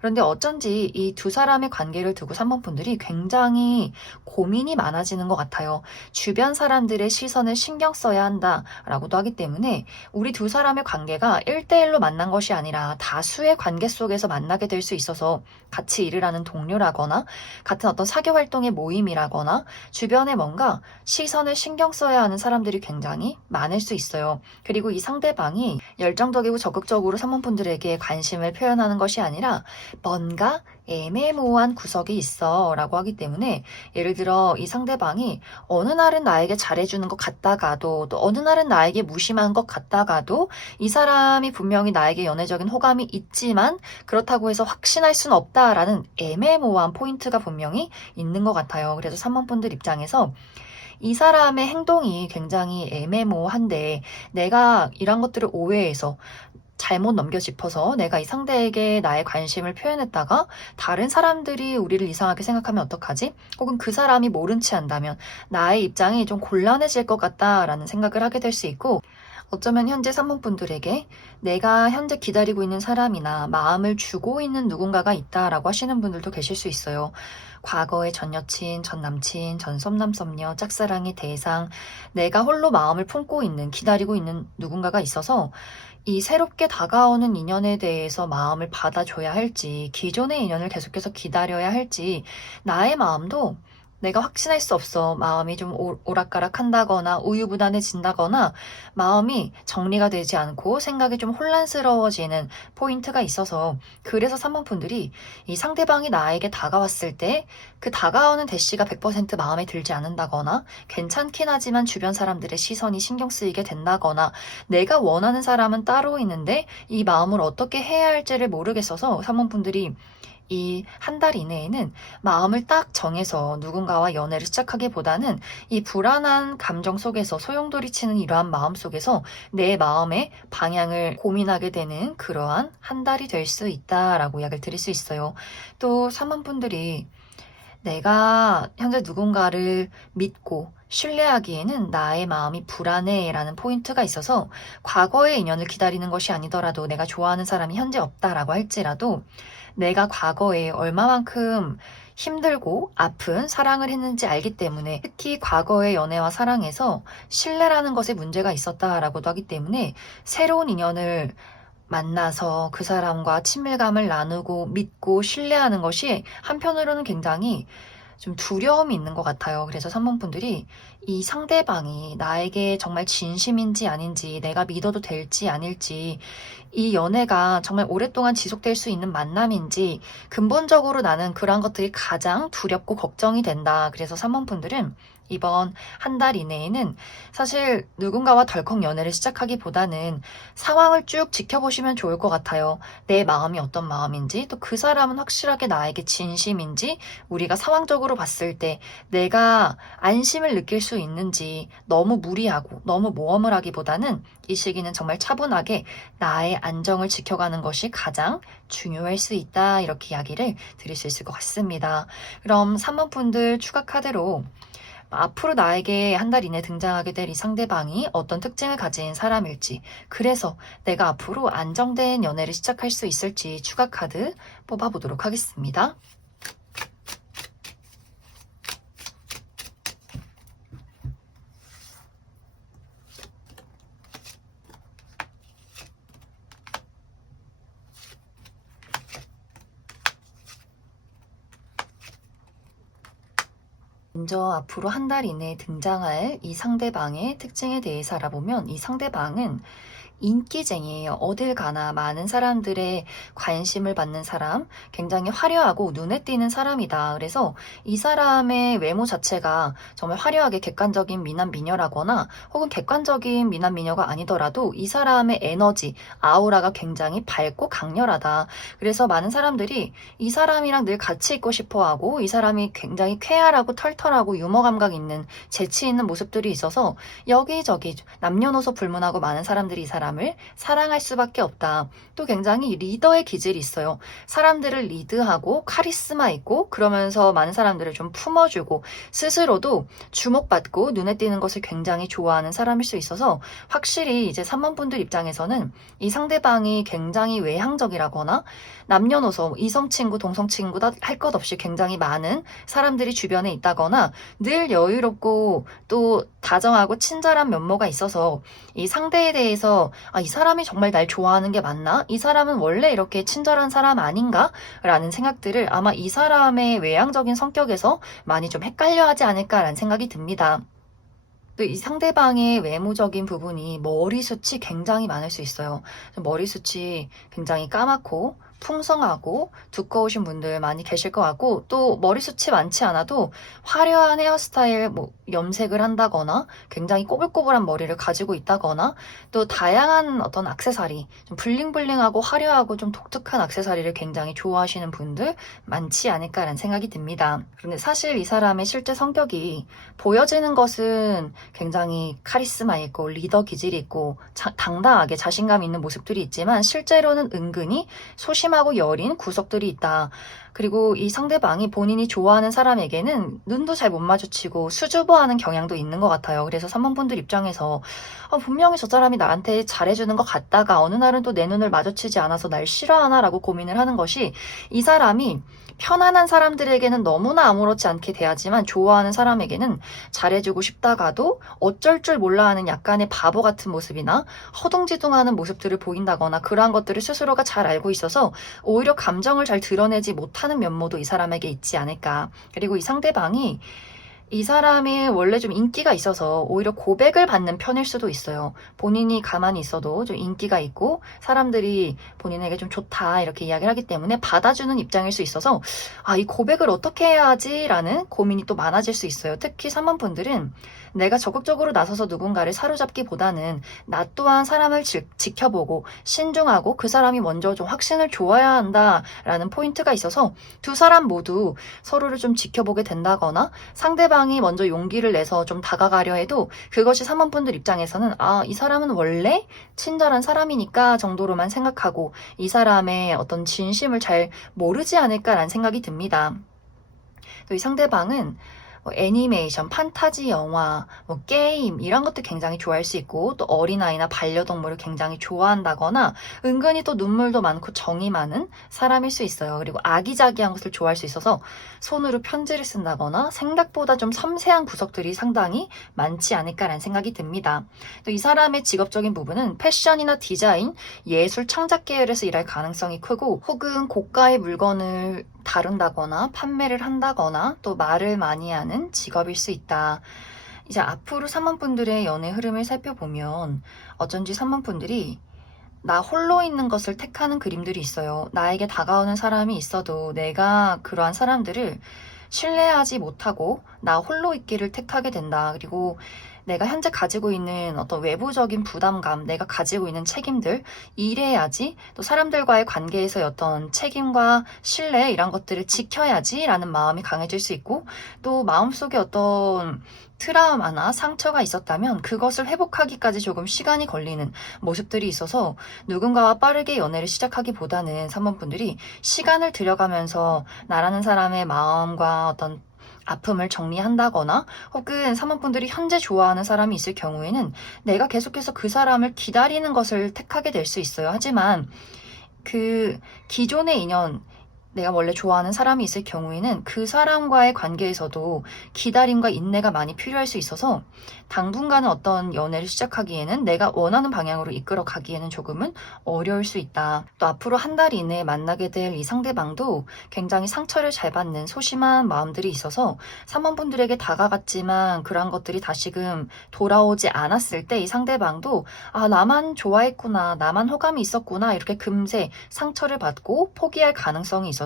그런데 어쩐지 이 두 사람의 관계를 두고 3번 분들이 굉장히 고민이 많아지는 것 같아요. 주변 사람들의 시선을 신경 써야 한다라고도 하기 때문에 우리 두 사람의 관계가 1대1로 만난 것이 아니라 다수의 관계 속에서 만나게 될 수 있어서 같이 일을 하는 동료라거나 같은 어떤 사교 활동의 모임이라거나 주변에 뭔가 시선을 신경 써야 하는 사람들이 굉장히 많을 수 있어요. 그리고 이 상대방이 열정적이고 적극적으로 3번 분들에게 관심을 표현하는 것이 아니라 뭔가 애매모호한 구석이 있어 라고 하기 때문에 예를 들어 이 상대방이 어느 날은 나에게 잘해주는 것 같다가도 또 어느 날은 나에게 무심한 것 같다가도 이 사람이 분명히 나에게 연애적인 호감이 있지만 그렇다고 해서 확신할 수는 없다라는 애매모호한 포인트가 분명히 있는 것 같아요. 그래서 3번 분들 입장에서 이 사람의 행동이 굉장히 애매모호한데 내가 이런 것들을 오해해서 잘못 넘겨 짚어서 내가 이 상대에게 나의 관심을 표현했다가 다른 사람들이 우리를 이상하게 생각하면 어떡하지? 혹은 그 사람이 모른 체 한다면 나의 입장이 좀 곤란해질 것 같다라는 생각을 하게 될 수 있고 어쩌면 현재 3번 분들에게 내가 현재 기다리고 있는 사람이나 마음을 주고 있는 누군가가 있다라고 하시는 분들도 계실 수 있어요. 과거의 전 여친, 전 남친, 전 썸남 썸녀, 짝사랑의 대상, 내가 홀로 마음을 품고 있는, 기다리고 있는 누군가가 있어서 이 새롭게 다가오는 인연에 대해서 마음을 받아줘야 할지, 기존의 인연을 계속해서 기다려야 할지, 나의 마음도 내가 확신할 수 없어. 마음이 좀 오락가락한다거나 우유부단해진다거나 마음이 정리가 되지 않고 생각이 좀 혼란스러워지는 포인트가 있어서 그래서 3번 분들이 이 상대방이 나에게 다가왔을 때 그 다가오는 대시가 100% 마음에 들지 않는다거나 괜찮긴 하지만 주변 사람들의 시선이 신경 쓰이게 된다거나 내가 원하는 사람은 따로 있는데 이 마음을 어떻게 해야 할지를 모르겠어서 3번 분들이 이 한 달 이내에는 마음을 딱 정해서 누군가와 연애를 시작하기보다는 이 불안한 감정 속에서 소용돌이치는 이러한 마음 속에서 내 마음의 방향을 고민하게 되는 그러한 한 달이 될 수 있다라고 이야기를 드릴 수 있어요. 또 3번 분들이 내가 현재 누군가를 믿고 신뢰하기에는 나의 마음이 불안해라는 포인트가 있어서 과거의 인연을 기다리는 것이 아니더라도 내가 좋아하는 사람이 현재 없다라고 할지라도 내가 과거에 얼마만큼 힘들고 아픈 사랑을 했는지 알기 때문에 특히 과거의 연애와 사랑에서 신뢰라는 것에 문제가 있었다라고도 하기 때문에 새로운 인연을 만나서 그 사람과 친밀감을 나누고 믿고 신뢰하는 것이 한편으로는 굉장히 좀 두려움이 있는 것 같아요. 그래서 3번 분들이 이 상대방이 나에게 정말 진심인지 아닌지, 내가 믿어도 될지 아닐지, 이 연애가 정말 오랫동안 지속될 수 있는 만남인지, 근본적으로 나는 그런 것들이 가장 두렵고 걱정이 된다. 그래서 3번 분들은 이번 한 달 이내에는 사실 누군가와 덜컥 연애를 시작하기보다는 상황을 쭉 지켜보시면 좋을 것 같아요. 내 마음이 어떤 마음인지, 또 그 사람은 확실하게 나에게 진심인지, 우리가 상황적으로 봤을 때 내가 안심을 느낄 수 있는지, 너무 무리하고 너무 모험을 하기보다는 이 시기는 정말 차분하게 나의 안정을 지켜가는 것이 가장 중요할 수 있다. 이렇게 이야기를 드릴 수 있을 것 같습니다. 그럼 3번 분들 추가 카드로 앞으로 나에게 한 달 이내 등장하게 될 이 상대방이 어떤 특징을 가진 사람일지, 그래서 내가 앞으로 안정된 연애를 시작할 수 있을지 추가 카드 뽑아보도록 하겠습니다. 먼저 앞으로 한 달 이내에 등장할 이 상대방의 특징에 대해서 알아보면, 이 상대방은 인기쟁이에요. 어딜 가나 많은 사람들의 관심을 받는 사람, 굉장히 화려하고 눈에 띄는 사람이다. 그래서 이 사람의 외모 자체가 정말 화려하게 객관적인 미남 미녀라거나 혹은 객관적인 미남 미녀가 아니더라도 이 사람의 에너지, 아우라가 굉장히 밝고 강렬하다. 그래서 많은 사람들이 이 사람이랑 늘 같이 있고 싶어 하고, 이 사람이 굉장히 쾌활하고 털털하고 유머 감각 있는 재치 있는 모습들이 있어서 여기저기 남녀노소 불문하고 많은 사람들이 이 사람을 사랑할 수밖에 없다. 또 굉장히 리더의 기질이 있어요. 사람들을 리드하고 카리스마 있고, 그러면서 많은 사람들을 좀 품어주고 스스로도 주목받고 눈에 띄는 것을 굉장히 좋아하는 사람일 수 있어서, 확실히 이제 3번 분들 입장에서는 이 상대방이 굉장히 외향적이라거나 남녀노소 이성 친구 동성 친구다 할 것 없이 굉장히 많은 사람들이 주변에 있다거나 늘 여유롭고 또 다정하고 친절한 면모가 있어서 이 상대에 대해서 이 사람이 정말 날 좋아하는 게 맞나? 이 사람은 원래 이렇게 친절한 사람 아닌가? 라는 생각들을 아마 이 사람의 외향적인 성격에서 많이 좀 헷갈려 하지 않을까라는 생각이 듭니다. 또 이 상대방의 외모적인 부분이 머리숱이 굉장히 많을 수 있어요. 머리숱이 굉장히 까맣고 풍성하고 두꺼우신 분들 많이 계실 것 같고, 또 머리숱이 많지 않아도 화려한 헤어스타일, 염색을 한다거나 굉장히 꼬불꼬불한 머리를 가지고 있다거나, 또 다양한 어떤 액세서리, 좀 블링블링하고 화려하고 좀 독특한 액세서리를 굉장히 좋아하시는 분들 많지 않을까라는 생각이 듭니다. 그런데 사실 이 사람의 실제 성격이 보여지는 것은 굉장히 카리스마 있고 리더 기질이 있고 당당하게 자신감 있는 모습들이 있지만, 실제로는 은근히 소심하고 여린 구석들이 있다. 그리고 이 상대방이 본인이 좋아하는 사람에게는 눈도 잘 못 마주치고 수줍어하는 경향도 있는 것 같아요. 그래서 3번 분들 입장에서 분명히 저 사람이 나한테 잘해주는 것 같다가 어느 날은 또 내 눈을 마주치지 않아서 날 싫어하나라고 고민을 하는 것이, 이 사람이 편안한 사람들에게는 너무나 아무렇지 않게 대하지만 좋아하는 사람에게는 잘해주고 싶다가도 어쩔 줄 몰라 하는 약간의 바보 같은 모습이나 허둥지둥하는 모습들을 보인다거나, 그러한 것들을 스스로가 잘 알고 있어서 오히려 감정을 잘 드러내지 못하는 면모도 이 사람에게 있지 않을까. 그리고 이 상대방이 이 사람이 원래 좀 인기가 있어서 오히려 고백을 받는 편일 수도 있어요. 본인이 가만히 있어도 좀 인기가 있고 사람들이 본인에게 좀 좋다 이렇게 이야기를 하기 때문에 받아주는 입장일 수 있어서 이 고백을 어떻게 해야 하지? 라는 고민이 또 많아질 수 있어요. 특히 3번 분들은 내가 적극적으로 나서서 누군가를 사로잡기보다는 나 또한 사람을 지켜보고 신중하고 그 사람이 먼저 좀 확신을 줘야 한다라는 포인트가 있어서 두 사람 모두 서로를 좀 지켜보게 된다거나, 상대방이 먼저 용기를 내서 좀 다가가려 해도 그것이 3번 분들 입장에서는 이 사람은 원래 친절한 사람이니까 정도로만 생각하고 이 사람의 어떤 진심을 잘 모르지 않을까라는 생각이 듭니다. 또 이 상대방은 애니메이션, 판타지 영화, 게임 이런 것도 굉장히 좋아할 수 있고, 또 어린아이나 반려동물을 굉장히 좋아한다거나 은근히 또 눈물도 많고 정이 많은 사람일 수 있어요. 그리고 아기자기한 것을 좋아할 수 있어서 손으로 편지를 쓴다거나 생각보다 좀 섬세한 구석들이 상당히 많지 않을까라는 생각이 듭니다. 또 이 사람의 직업적인 부분은 패션이나 디자인, 예술, 창작 계열에서 일할 가능성이 크고, 혹은 고가의 물건을 다룬다거나 판매를 한다거나 또 말을 많이 하는 직업일 수 있다. 이제 앞으로 3번 분들의 연애 흐름을 살펴보면 어쩐지 3번 분들이 나 홀로 있는 것을 택하는 그림들이 있어요. 나에게 다가오는 사람이 있어도 내가 그러한 사람들을 신뢰하지 못하고 나 홀로 있기를 택하게 된다. 그리고 내가 현재 가지고 있는 어떤 외부적인 부담감, 내가 가지고 있는 책임들, 일해야지, 또 사람들과의 관계에서의 어떤 책임과 신뢰, 이런 것들을 지켜야지 라는 마음이 강해질 수 있고, 또 마음속에 어떤 트라우마나 상처가 있었다면 그것을 회복하기까지 조금 시간이 걸리는 모습들이 있어서 누군가와 빠르게 연애를 시작하기보다는 3번분들이 시간을 들여가면서 나라는 사람의 마음과 어떤 아픔을 정리한다거나 혹은 3번분들이 현재 좋아하는 사람이 있을 경우에는 내가 계속해서 그 사람을 기다리는 것을 택하게 될 수 있어요. 하지만 그 기존의 인연, 내가 원래 좋아하는 사람이 있을 경우에는 그 사람과의 관계에서도 기다림과 인내가 많이 필요할 수 있어서 당분간은 어떤 연애를 시작하기에는 내가 원하는 방향으로 이끌어 가기에는 조금은 어려울 수 있다. 또 앞으로 한 달 이내에 만나게 될 이 상대방도 굉장히 상처를 잘 받는 소심한 마음들이 있어서 3번분들에게 다가갔지만 그러한 것들이 다시금 돌아오지 않았을 때 이 상대방도 아, 나만 좋아했구나, 나만 호감이 있었구나, 이렇게 금세 상처를 받고 포기할 가능성이 있어서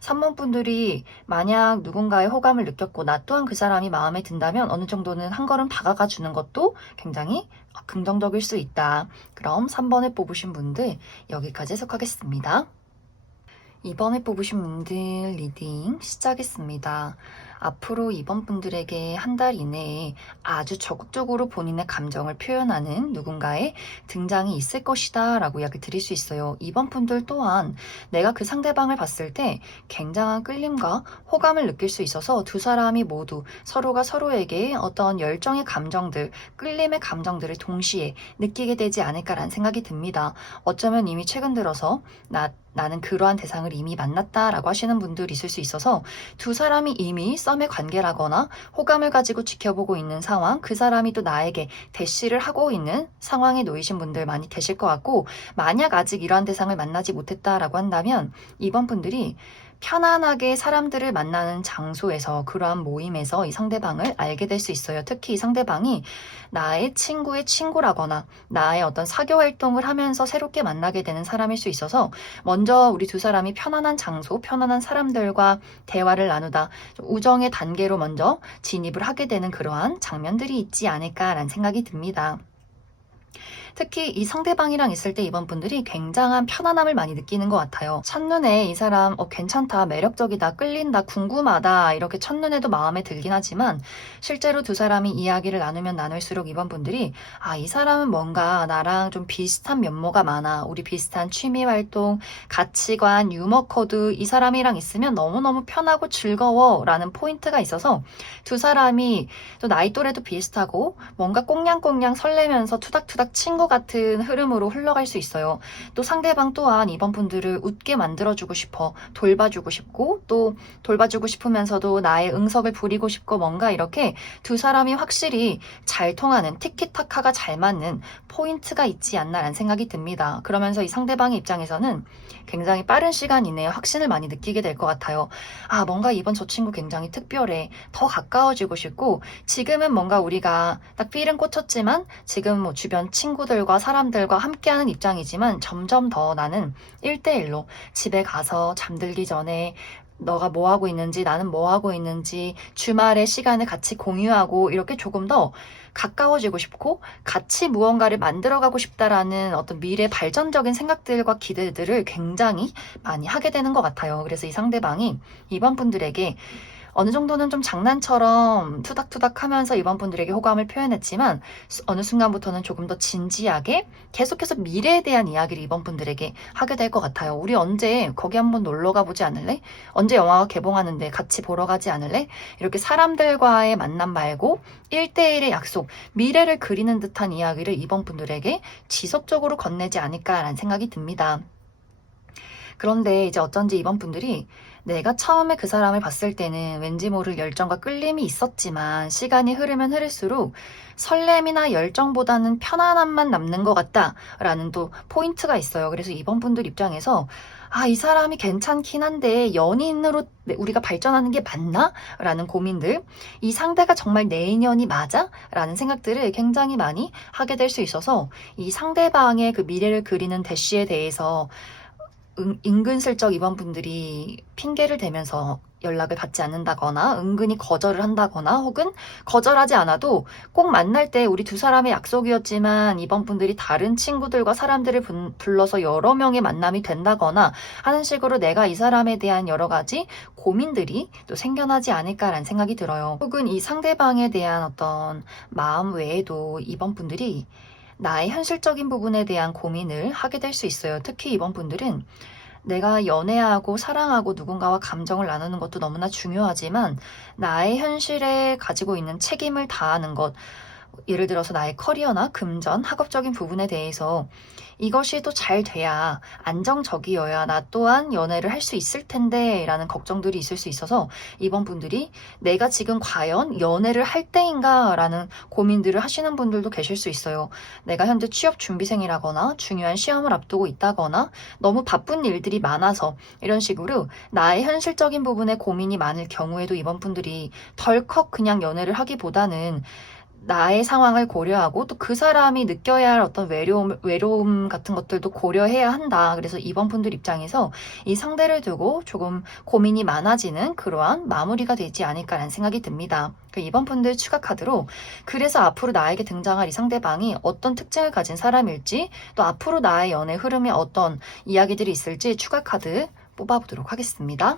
3번분들이 만약 누군가의 호감을 느꼈고 나 또한 그 사람이 마음에 든다면 어느 정도는 한 걸음 다가가 주는 것도 굉장히 긍정적일 수 있다. 그럼 3번을 뽑으신 분들 여기까지 해석하겠습니다. 2번을 뽑으신 분들 리딩 시작했습니다. 앞으로 2번 분들에게 한 달 이내에 아주 적극적으로 본인의 감정을 표현하는 누군가의 등장이 있을 것이다 라고 이야기 드릴 수 있어요. 2번 분들 또한 내가 그 상대방을 봤을 때 굉장한 끌림과 호감을 느낄 수 있어서 두 사람이 모두 서로가 서로에게 어떤 열정의 감정들, 끌림의 감정들을 동시에 느끼게 되지 않을까라는 생각이 듭니다. 어쩌면 이미 최근 들어서 나는 그러한 대상을 이미 만났다라고 하시는 분들이 있을 수 있어서 두 사람이 이미 썸의 관계라거나 호감을 가지고 지켜보고 있는 상황, 그 사람이 또 나에게 대시를 하고 있는 상황에 놓이신 분들 많이 계실 것 같고, 만약 아직 이러한 대상을 만나지 못했다라고 한다면 이번 분들이 편안하게 사람들을 만나는 장소에서, 그러한 모임에서 이 상대방을 알게 될 수 있어요. 특히 이 상대방이 나의 친구의 친구라거나 나의 어떤 사교 활동을 하면서 새롭게 만나게 되는 사람일 수 있어서 먼저 우리 두 사람이 편안한 장소, 편안한 사람들과 대화를 나누다 우정의 단계로 먼저 진입을 하게 되는 그러한 장면들이 있지 않을까라는 생각이 듭니다. 특히 이 상대방이랑 있을 때 이번 분들이 굉장한 편안함을 많이 느끼는 것 같아요. 첫눈에 이 사람 괜찮다, 매력적이다, 끌린다, 궁금하다 이렇게 첫눈에도 마음에 들긴 하지만 실제로 두 사람이 이야기를 나누면 나눌수록 이번 분들이 아, 이 사람은 뭔가 나랑 좀 비슷한 면모가 많아, 우리 비슷한 취미 활동, 가치관, 유머 코드, 이 사람이랑 있으면 너무너무 편하고 즐거워 라는 포인트가 있어서 두 사람이 또 나이 또래도 비슷하고 뭔가 꽁냥꽁냥 설레면서 투닥투닥 친구 같은 흐름으로 흘러갈 수 있어요. 또 상대방 또한 이번 분들을 웃게 만들어주고 싶어, 돌봐주고 싶고, 또 돌봐주고 싶으면서도 나의 응석을 부리고 싶고, 뭔가 이렇게 두 사람이 확실히 잘 통하는, 티키타카가 잘 맞는 포인트가 있지 않나라는 생각이 듭니다. 그러면서 이 상대방의 입장에서는 굉장히 빠른 시간 이내에 확신을 많이 느끼게 될 것 같아요. 아, 뭔가 이번 저 친구 굉장히 특별해, 더 가까워지고 싶고, 지금은 뭔가 우리가 딱 필은 꽂혔지만 지금 뭐 주변 친구들과 사람들과 함께하는 입장이지만 점점 더 나는 1대1로 집에 가서 잠들기 전에 너가 뭐 하고 있는지, 나는 뭐 하고 있는지, 주말에 시간을 같이 공유하고 이렇게 조금 더 가까워지고 싶고 같이 무언가를 만들어가고 싶다라는 어떤 미래 발전적인 생각들과 기대들을 굉장히 많이 하게 되는 것 같아요. 그래서 이 상대방이 이번 분들에게 어느 정도는 좀 장난처럼 투닥투닥 하면서 이번 분들에게 호감을 표현했지만 어느 순간부터는 조금 더 진지하게 계속해서 미래에 대한 이야기를 이번 분들에게 하게 될 것 같아요. 우리 언제 거기 한번 놀러 가보지 않을래? 언제 영화가 개봉하는데 같이 보러 가지 않을래? 이렇게 사람들과의 만남 말고 1대1의 약속, 미래를 그리는 듯한 이야기를 이번 분들에게 지속적으로 건네지 않을까라는 생각이 듭니다. 그런데 이제 어쩐지 이번 분들이 내가 처음에 그 사람을 봤을 때는 왠지 모를 열정과 끌림이 있었지만 시간이 흐르면 흐를수록 설렘이나 열정보다는 편안함만 남는 것 같다라는 또 포인트가 있어요. 그래서 이번 분들 입장에서 아, 이 사람이 괜찮긴 한데 연인으로 우리가 발전하는 게 맞나? 라는 고민들, 이 상대가 정말 내 인연이 맞아? 라는 생각들을 굉장히 많이 하게 될 수 있어서 이 상대방의 그 미래를 그리는 대시에 대해서 은근슬쩍 이번 분들이 핑계를 대면서 연락을 받지 않는다거나 은근히 거절을 한다거나 혹은 거절하지 않아도 꼭 만날 때 우리 두 사람의 약속이었지만 이번 분들이 다른 친구들과 사람들을 불러서 여러 명의 만남이 된다거나 하는 식으로 내가 이 사람에 대한 여러 가지 고민들이 또 생겨나지 않을까라는 생각이 들어요. 혹은 이 상대방에 대한 어떤 마음 외에도 이번 분들이 나의 현실적인 부분에 대한 고민을 하게 될 수 있어요. 특히 이번 분들은 내가 연애하고 사랑하고 누군가와 감정을 나누는 것도 너무나 중요하지만 나의 현실에 가지고 있는 책임을 다하는 것, 예를 들어서 나의 커리어나 금전, 학업적인 부분에 대해서 이것이 또 잘 돼야 안정적이어야 나 또한 연애를 할 수 있을 텐데 라는 걱정들이 있을 수 있어서 이번 분들이 내가 지금 과연 연애를 할 때인가 라는 고민들을 하시는 분들도 계실 수 있어요. 내가 현재 취업 준비생이라거나 중요한 시험을 앞두고 있다거나 너무 바쁜 일들이 많아서 이런 식으로 나의 현실적인 부분에 고민이 많을 경우에도 이번 분들이 덜컥 그냥 연애를 하기보다는 나의 상황을 고려하고 또 그 사람이 느껴야 할 어떤 외로움 같은 것들도 고려해야 한다. 그래서 이번 분들 입장에서 이 상대를 두고 조금 고민이 많아지는 그러한 마무리가 되지 않을까라는 생각이 듭니다. 이번 분들 추가 카드로 그래서 앞으로 나에게 등장할 이 상대방이 어떤 특징을 가진 사람일지 또 앞으로 나의 연애 흐름에 어떤 이야기들이 있을지 추가 카드 뽑아보도록 하겠습니다.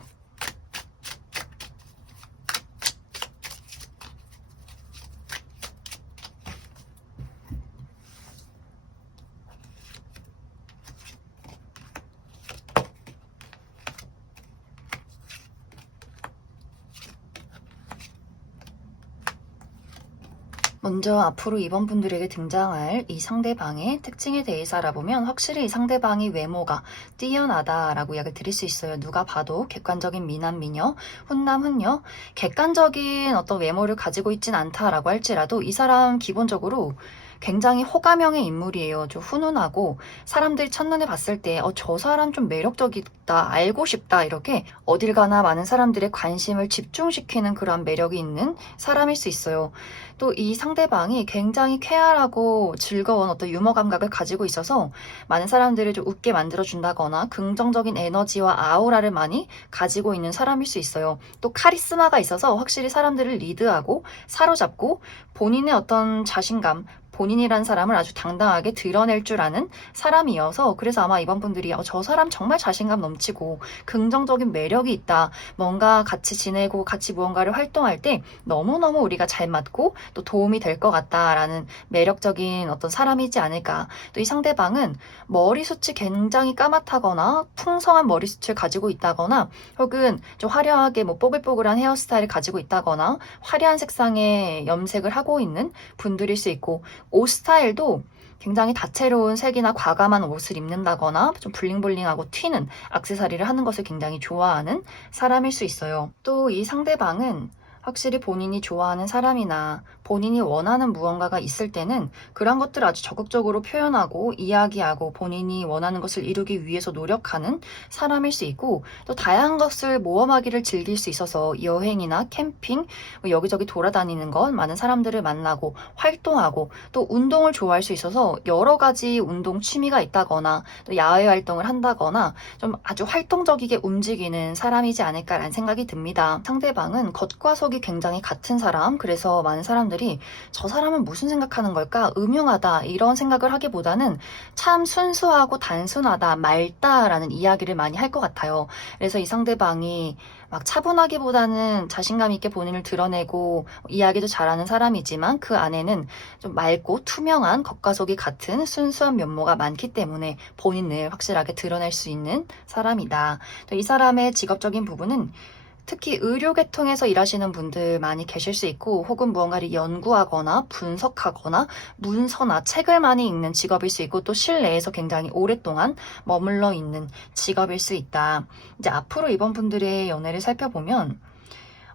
먼저 앞으로 이번 분들에게 등장할 이 상대방의 특징에 대해서 알아보면 확실히 이 상대방이 외모가 뛰어나다라고 이야기를 드릴 수 있어요. 누가 봐도 객관적인 미남, 미녀, 훈남, 훈녀, 객관적인 어떤 외모를 가지고 있진 않다라고 할지라도 이 사람 기본적으로 굉장히 호감형의 인물이에요. 좀 훈훈하고 사람들이 첫눈에 봤을 때 저 사람 좀 매력적이다, 알고 싶다 이렇게 어딜 가나 많은 사람들의 관심을 집중시키는 그런 매력이 있는 사람일 수 있어요. 또 이 상대방이 굉장히 쾌활하고 즐거운 어떤 유머 감각을 가지고 있어서 많은 사람들을 좀 웃게 만들어준다거나 긍정적인 에너지와 아우라를 많이 가지고 있는 사람일 수 있어요. 또 카리스마가 있어서 확실히 사람들을 리드하고 사로잡고 본인의 어떤 자신감, 본인이란 사람을 아주 당당하게 드러낼 줄 아는 사람이어서 그래서 아마 이번 분들이 저 사람 정말 자신감 넘치고 긍정적인 매력이 있다. 뭔가 같이 지내고 같이 무언가를 활동할 때 너무너무 우리가 잘 맞고 또 도움이 될 것 같다라는 매력적인 어떤 사람이지 않을까. 또 이 상대방은 머리숱이 굉장히 까맣다거나 풍성한 머리숱을 가지고 있다거나 혹은 좀 화려하게 뭐 뽀글뽀글한 헤어스타일을 가지고 있다거나 화려한 색상의 염색을 하고 있는 분들일 수 있고 옷 스타일도 굉장히 다채로운 색이나 과감한 옷을 입는다거나 좀 블링블링하고 튀는 액세서리를 하는 것을 굉장히 좋아하는 사람일 수 있어요. 또 이 상대방은 확실히 본인이 좋아하는 사람이나 본인이 원하는 무언가가 있을 때는 그런 것들을 아주 적극적으로 표현하고 이야기하고 본인이 원하는 것을 이루기 위해서 노력하는 사람일 수 있고 또 다양한 것을 모험하기를 즐길 수 있어서 여행이나 캠핑, 뭐 여기저기 돌아다니는 것, 많은 사람들을 만나고 활동하고 또 운동을 좋아할 수 있어서 여러 가지 운동 취미가 있다거나 또 야외 활동을 한다거나 좀 아주 활동적이게 움직이는 사람이지 않을까라는 생각이 듭니다. 상대방은 겉과 속이 굉장히 같은 사람, 그래서 많은 사람들이 저 사람은 무슨 생각하는 걸까? 음흉하다 이런 생각을 하기보다는 참 순수하고 단순하다, 맑다라는 이야기를 많이 할 것 같아요. 그래서 이 상대방이 막 차분하기보다는 자신감 있게 본인을 드러내고 이야기도 잘하는 사람이지만 그 안에는 좀 맑고 투명한 겉과 속이 같은 순수한 면모가 많기 때문에 본인을 확실하게 드러낼 수 있는 사람이다. 또 이 사람의 직업적인 부분은 특히 의료 계통에서 일하시는 분들 많이 계실 수 있고 혹은 무언가를 연구하거나 분석하거나 문서나 책을 많이 읽는 직업일 수 있고 또 실내에서 굉장히 오랫동안 머물러 있는 직업일 수 있다. 이제 앞으로 이번 분들의 연애를 살펴보면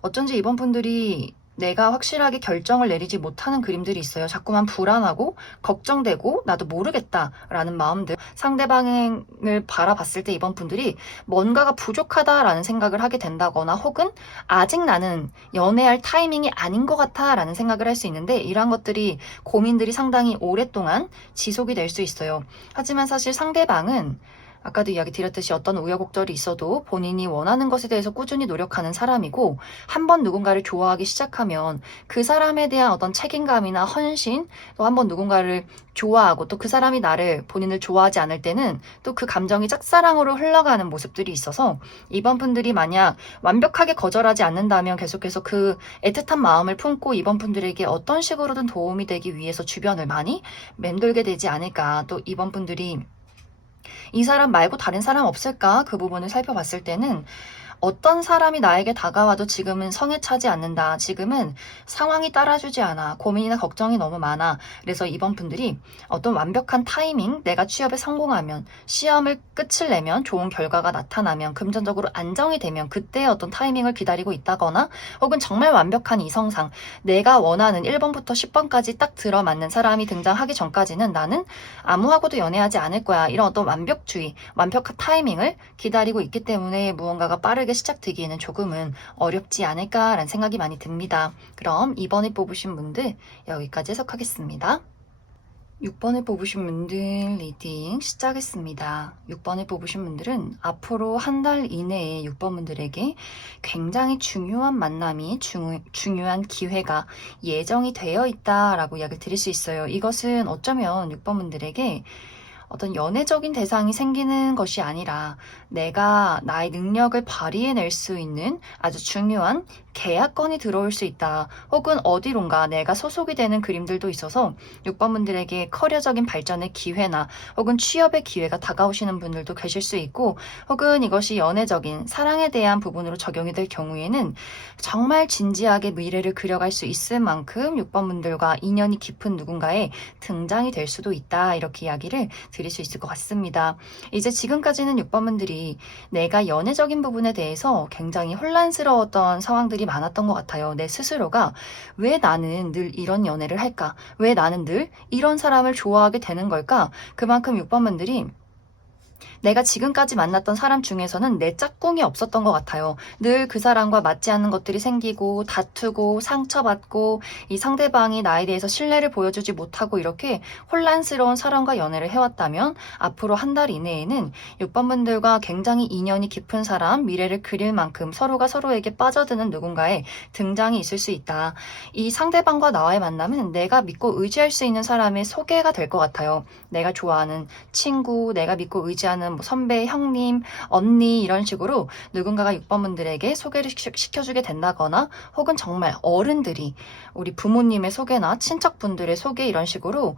어쩐지 이번 분들이 내가 확실하게 결정을 내리지 못하는 그림들이 있어요. 자꾸만 불안하고 걱정되고 나도 모르겠다라는 마음들. 상대방을 바라봤을 때 이번 분들이 뭔가가 부족하다라는 생각을 하게 된다거나 혹은 아직 나는 연애할 타이밍이 아닌 것 같아라는 생각을 할 수 있는데 이러한 것들이 고민들이 상당히 오랫동안 지속이 될 수 있어요. 하지만 사실 상대방은 아까도 이야기 드렸듯이 어떤 우여곡절이 있어도 본인이 원하는 것에 대해서 꾸준히 노력하는 사람이고, 한번 누군가를 좋아하기 시작하면 그 사람에 대한 어떤 책임감이나 헌신, 또 한번 누군가를 좋아하고 또 그 사람이 본인을 좋아하지 않을 때는 또 그 감정이 짝사랑으로 흘러가는 모습들이 있어서, 이번 분들이 만약 완벽하게 거절하지 않는다면 계속해서 그 애틋한 마음을 품고 이번 분들에게 어떤 식으로든 도움이 되기 위해서 주변을 많이 맴돌게 되지 않을까. 또 이번 분들이 이 사람 말고 다른 사람 없을까? 그 부분을 살펴봤을 때는 어떤 사람이 나에게 다가와도 지금은 성에 차지 않는다. 지금은 상황이 따라주지 않아. 고민이나 걱정이 너무 많아. 그래서 이번 분들이 어떤 완벽한 타이밍, 내가 취업에 성공하면, 시험을 끝을 내면, 좋은 결과가 나타나면, 금전적으로 안정이 되면 그때 어떤 타이밍을 기다리고 있다거나, 혹은 정말 완벽한 이성상, 내가 원하는 1번부터 10번까지 딱 들어맞는 사람이 등장하기 전까지는 나는 아무하고도 연애하지 않을 거야. 이런 어떤 완벽주의, 완벽한 타이밍을 기다리고 있기 때문에 무언가가 빠르게 시작되기에는 조금은 어렵지 않을까라는 생각이 많이 듭니다. 그럼 2번을 뽑으신 분들 여기까지 해석하겠습니다. 6번을 뽑으신 분들 리딩 시작하겠습니다. 6번을 뽑으신 분들은 앞으로 한 달 이내에 6번 분들에게 굉장히 중요한 만남이 중요한 기회가 예정이 되어 있다라고 이야기를 드릴 수 있어요. 이것은 어쩌면 6번 분들에게 어떤 연애적인 대상이 생기는 것이 아니라 내가 나의 능력을 발휘해낼 수 있는 아주 중요한 계약건이 들어올 수 있다. 혹은 어디론가 내가 소속이 되는 그림들도 있어서 6번 분들에게 커리어적인 발전의 기회나 혹은 취업의 기회가 다가오시는 분들도 계실 수 있고, 혹은 이것이 연애적인 사랑에 대한 부분으로 적용이 될 경우에는 정말 진지하게 미래를 그려갈 수 있을 만큼 6번 분들과 인연이 깊은 누군가의 등장이 될 수도 있다. 이렇게 이야기를 드릴 수 있을 것 같습니다. 이제 지금까지는 6번 분들이 내가 연애적인 부분에 대해서 굉장히 혼란스러웠던 상황들이 많았던 것 같아요. 내 스스로가 왜 나는 늘 이런 연애를 할까? 왜 나는 늘 이런 사람을 좋아하게 되는 걸까? 그만큼 6번 분들이 내가 지금까지 만났던 사람 중에서는 내 짝꿍이 없었던 것 같아요. 늘 그 사람과 맞지 않는 것들이 생기고 다투고 상처받고 이 상대방이 나에 대해서 신뢰를 보여주지 못하고 이렇게 혼란스러운 사람과 연애를 해왔다면 앞으로 한 달 이내에는 6번 분들과 굉장히 인연이 깊은 사람, 미래를 그릴 만큼 서로가 서로에게 빠져드는 누군가의 등장이 있을 수 있다. 이 상대방과 나와의 만남은 내가 믿고 의지할 수 있는 사람의 소개가 될 것 같아요. 내가 좋아하는 친구, 내가 믿고 의지하는 뭐 선배, 형님, 언니 이런 식으로 누군가가 6번 분들에게 소개를 시켜주게 된다거나, 혹은 정말 어른들이 우리 부모님의 소개나 친척분들의 소개 이런 식으로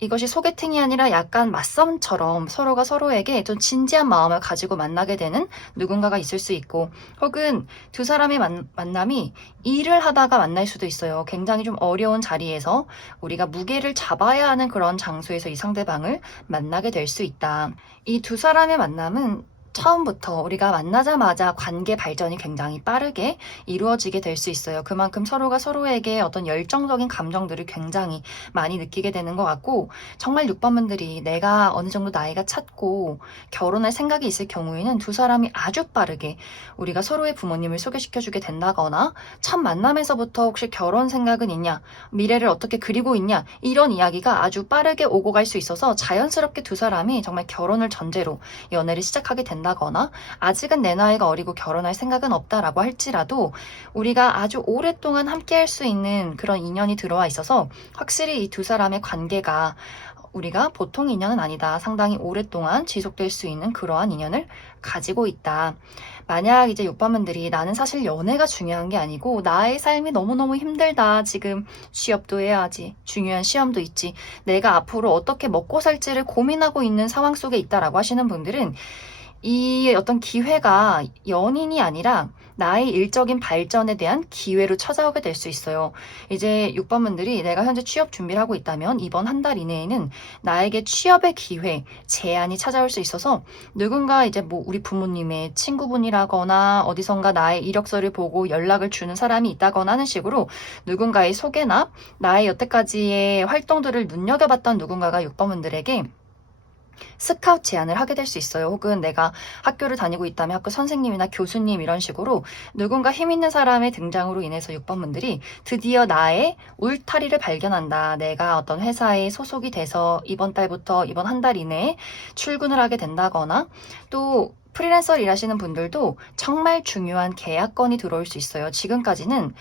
이것이 소개팅이 아니라 약간 맞썸처럼 서로가 서로에게 좀 진지한 마음을 가지고 만나게 되는 누군가가 있을 수 있고, 혹은 두 사람의 만남이 일을 하다가 만날 수도 있어요. 굉장히 좀 어려운 자리에서 우리가 무게를 잡아야 하는 그런 장소에서 이 상대방을 만나게 될 수 있다. 이 두 사람의 만남은 처음부터 우리가 만나자마자 관계 발전이 굉장히 빠르게 이루어지게 될 수 있어요. 그만큼 서로가 서로에게 어떤 열정적인 감정들을 굉장히 많이 느끼게 되는 것 같고, 정말 6번 분들이 내가 어느 정도 나이가 찼고 결혼할 생각이 있을 경우에는 두 사람이 아주 빠르게 우리가 서로의 부모님을 소개시켜주게 된다거나, 첫 만남에서부터 혹시 결혼 생각은 있냐, 미래를 어떻게 그리고 있냐, 이런 이야기가 아주 빠르게 오고 갈 수 있어서 자연스럽게 두 사람이 정말 결혼을 전제로 연애를 시작하게 된다거나, 아직은 내 나이가 어리고 결혼할 생각은 없다라고 할지라도 우리가 아주 오랫동안 함께 할 수 있는 그런 인연이 들어와 있어서 확실히 이 두 사람의 관계가 우리가 보통 인연은 아니다. 상당히 오랫동안 지속될 수 있는 그러한 인연을 가지고 있다. 만약 이제 6번 분들이 나는 사실 연애가 중요한 게 아니고 나의 삶이 너무너무 힘들다. 지금 취업도 해야지. 중요한 시험도 있지. 내가 앞으로 어떻게 먹고 살지를 고민하고 있는 상황 속에 있다라고 하시는 분들은 이 어떤 기회가 연인이 아니라 나의 일적인 발전에 대한 기회로 찾아오게 될 수 있어요. 이제 6번 분들이 내가 현재 취업 준비를 하고 있다면 이번 한 달 이내에는 나에게 취업의 기회, 제안이 찾아올 수 있어서, 누군가 이제 뭐 우리 부모님의 친구분이라거나 어디선가 나의 이력서를 보고 연락을 주는 사람이 있다거나 하는 식으로 누군가의 소개나 나의 여태까지의 활동들을 눈여겨봤던 누군가가 6번 분들에게 스카우트 제안을 하게 될 수 있어요. 혹은 내가 학교를 다니고 있다면 학교 선생님이나 교수님 이런 식으로 누군가 힘 있는 사람의 등장으로 인해서 6번분들이 드디어 나의 울타리를 발견한다. 내가 어떤 회사에 소속이 돼서 이번 달부터 이번 한 달 이내에 출근을 하게 된다거나 또 프리랜서를 일하시는 분들도 정말 중요한 계약건이 들어올 수 있어요. 지금까지는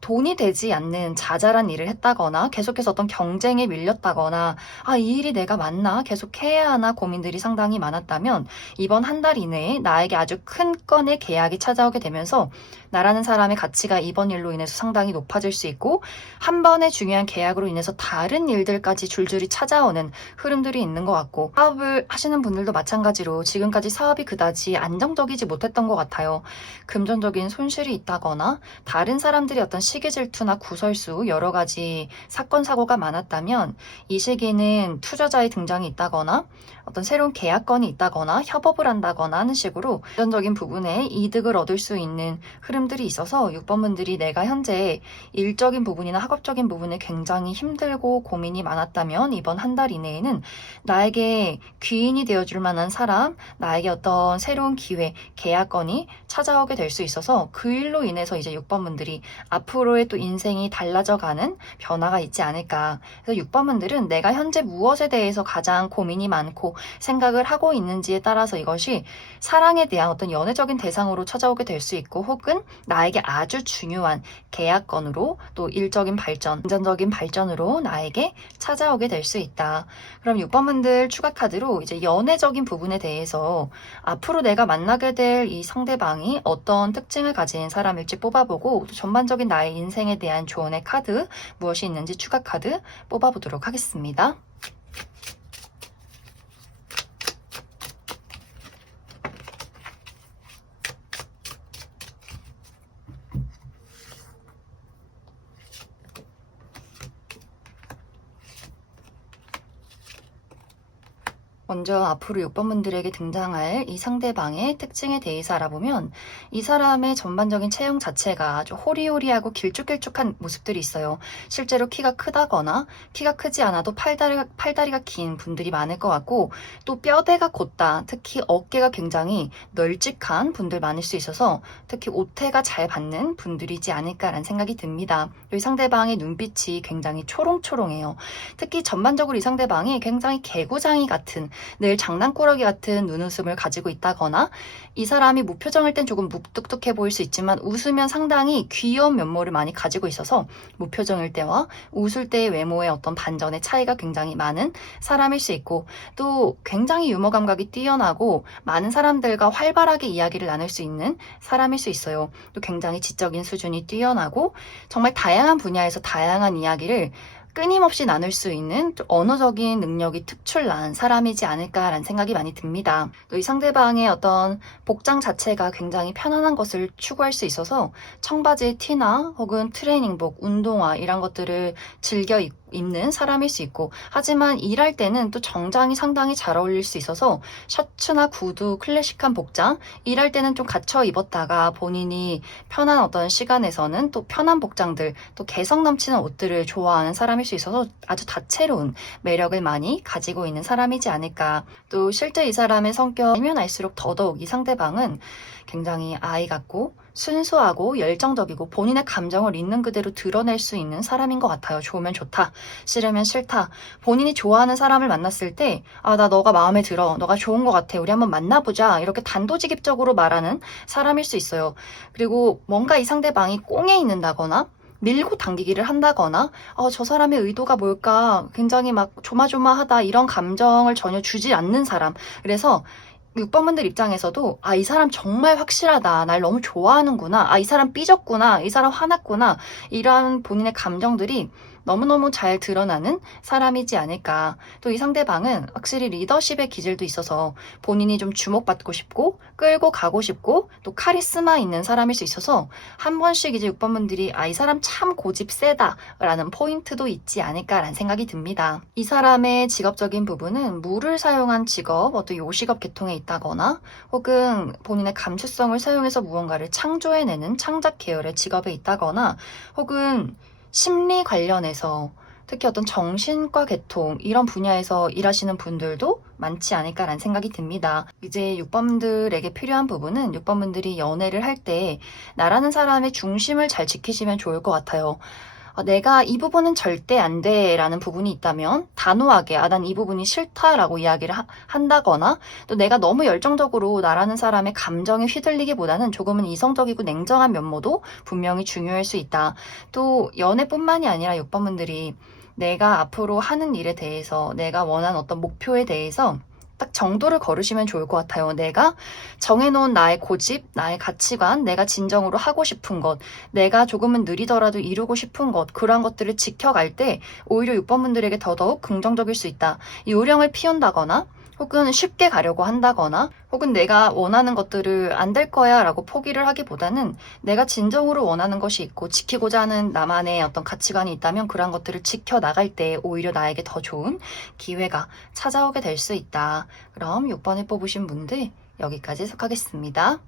돈이 되지 않는 자잘한 일을 했다거나 계속해서 어떤 경쟁에 밀렸다거나 이 일이 내가 맞나? 계속 해야 하나? 고민들이 상당히 많았다면 이번 한 달 이내에 나에게 아주 큰 건의 계약이 찾아오게 되면서 나라는 사람의 가치가 이번 일로 인해서 상당히 높아질 수 있고 한 번의 중요한 계약으로 인해서 다른 일들까지 줄줄이 찾아오는 흐름들이 있는 것 같고 사업을 하시는 분들도 마찬가지로 지금까지 사업이 그다지 안정적이지 못했던 것 같아요. 금전적인 손실이 있다거나 다른 사람들이 어떤 시기 질투나 구설수 여러 가지 사건 사고가 많았다면 이 시기는 투자자의 등장이 있다거나 어떤 새로운 계약건이 있다거나 협업을 한다거나 하는 식으로 금전적인 부분에 이득을 얻을 수 있는 흐름들이 있어서 6번분들이 내가 현재 일적인 부분이나 학업적인 부분에 굉장히 힘들고 고민이 많았다면 이번 한 달 이내에는 나에게 귀인이 되어줄 만한 사람, 나에게 어떤 새로운 기회, 계약건이 찾아오게 될 수 있어서 그 일로 인해서 이제 6번분들이 앞으로의 또 인생이 달라져가는 변화가 있지 않을까. 그래서 6번분들은 내가 현재 무엇에 대해서 가장 고민이 많고 생각을 하고 있는지에 따라서 이것이 사랑에 대한 어떤 연애적인 대상으로 찾아오게 될 수 있고 혹은 나에게 아주 중요한 계약건으로 또 일적인 발전, 금전적인 발전으로 나에게 찾아오게 될 수 있다. 그럼 6번분들 추가 카드로 이제 연애적인 부분에 대해서 앞으로 내가 만나게 될 이 상대방이 어떤 특징을 가진 사람일지 뽑아보고 또 전반적인 나의 인생에 대한 조언의 카드 무엇이 있는지 추가 카드 뽑아보도록 하겠습니다. 먼저 앞으로 6번분들에게 등장할 이 상대방의 특징에 대해서 알아보면 이 사람의 전반적인 체형 자체가 아주 호리호리하고 길쭉길쭉한 모습들이 있어요. 실제로 키가 크다거나 키가 크지 않아도 팔다리가 긴 분들이 많을 것 같고 또 뼈대가 곧다. 특히 어깨가 굉장히 널찍한 분들 많을 수 있어서 특히 옷태가 잘 받는 분들이지 않을까라는 생각이 듭니다. 이 상대방의 눈빛이 굉장히 초롱초롱해요. 특히 전반적으로 이 상대방이 굉장히 개구장이 같은 늘 장난꾸러기 같은 눈웃음을 가지고 있다거나 이 사람이 무표정일 땐 조금 무뚝뚝해 보일 수 있지만 웃으면 상당히 귀여운 면모를 많이 가지고 있어서 무표정일 때와 웃을 때의 외모의 어떤 반전의 차이가 굉장히 많은 사람일 수 있고 또 굉장히 유머 감각이 뛰어나고 많은 사람들과 활발하게 이야기를 나눌 수 있는 사람일 수 있어요. 또 굉장히 지적인 수준이 뛰어나고 정말 다양한 분야에서 다양한 이야기를 끊임없이 나눌 수 있는 언어적인 능력이 특출난 사람이지 않을까라는 생각이 많이 듭니다. 또 이 상대방의 어떤 복장 자체가 굉장히 편안한 것을 추구할 수 있어서 청바지에 티나 혹은 트레이닝복, 운동화 이런 것들을 즐겨 입는 사람일 수 있고 하지만 일할 때는 또 정장이 상당히 잘 어울릴 수 있어서 셔츠나 구두, 클래식한 복장 일할 때는 좀 갖춰 입었다가 본인이 편한 어떤 시간에서는 또 편한 복장들 또 개성 넘치는 옷들을 좋아하는 사람일 수 있어서 아주 다채로운 매력을 많이 가지고 있는 사람이지 않을까. 또 실제 이 사람의 성격 알면 알수록 더더욱 이 상대방은 굉장히 아이 같고 순수하고 열정적이고 본인의 감정을 있는 그대로 드러낼 수 있는 사람인 것 같아요. 좋으면 좋다, 싫으면 싫다. 본인이 좋아하는 사람을 만났을 때 나 너가 마음에 들어, 너가 좋은 것 같아, 우리 한번 만나보자 이렇게 단도직입적으로 말하는 사람일 수 있어요. 그리고 뭔가 이 상대방이 꽁에 있는다거나 밀고 당기기를 한다거나 저 사람의 의도가 뭘까 굉장히 막 조마조마하다 이런 감정을 전혀 주지 않는 사람. 그래서 6번분들 입장에서도 이 사람 정말 확실하다. 날 너무 좋아하는구나. 이 사람 삐졌구나. 이 사람 화났구나. 이런 본인의 감정들이 너무너무 잘 드러나는 사람이지 않을까. 또 이 상대방은 확실히 리더십의 기질도 있어서 본인이 좀 주목받고 싶고 끌고 가고 싶고 또 카리스마 있는 사람일 수 있어서 한 번씩 이제 6번분들이 이 사람 참 고집 세다 라는 포인트도 있지 않을까라는 생각이 듭니다. 이 사람의 직업적인 부분은 물을 사용한 직업, 어떤 요식업 계통에 있다거나 혹은 본인의 감수성을 사용해서 무언가를 창조해내는 창작 계열의 직업에 있다거나 혹은 심리 관련해서 특히 어떤 정신과 계통 이런 분야에서 일하시는 분들도 많지 않을까라는 생각이 듭니다. 이제 6번들에게 필요한 부분은 6번분들이 연애를 할 때 나라는 사람의 중심을 잘 지키시면 좋을 것 같아요. 내가 이 부분은 절대 안 돼 라는 부분이 있다면 단호하게 난 이 부분이 싫다라고 이야기를 한다거나 또 내가 너무 열정적으로 나라는 사람의 감정에 휘둘리기보다는 조금은 이성적이고 냉정한 면모도 분명히 중요할 수 있다. 또 연애뿐만이 아니라 6번분들이 내가 앞으로 하는 일에 대해서 내가 원하는 어떤 목표에 대해서 딱 정도를 걸으시면 좋을 것 같아요. 내가 정해놓은 나의 고집, 나의 가치관, 내가 진정으로 하고 싶은 것, 내가 조금은 느리더라도 이루고 싶은 것, 그러한 것들을 지켜갈 때 오히려 6번분들에게 더더욱 긍정적일 수 있다. 이 요령을 피운다거나 혹은 쉽게 가려고 한다거나 혹은 내가 원하는 것들을 안 될 거야 라고 포기를 하기보다는 내가 진정으로 원하는 것이 있고 지키고자 하는 나만의 어떤 가치관이 있다면 그런 것들을 지켜나갈 때 오히려 나에게 더 좋은 기회가 찾아오게 될 수 있다. 그럼 6번을 뽑으신 분들 여기까지 해석하겠습니다.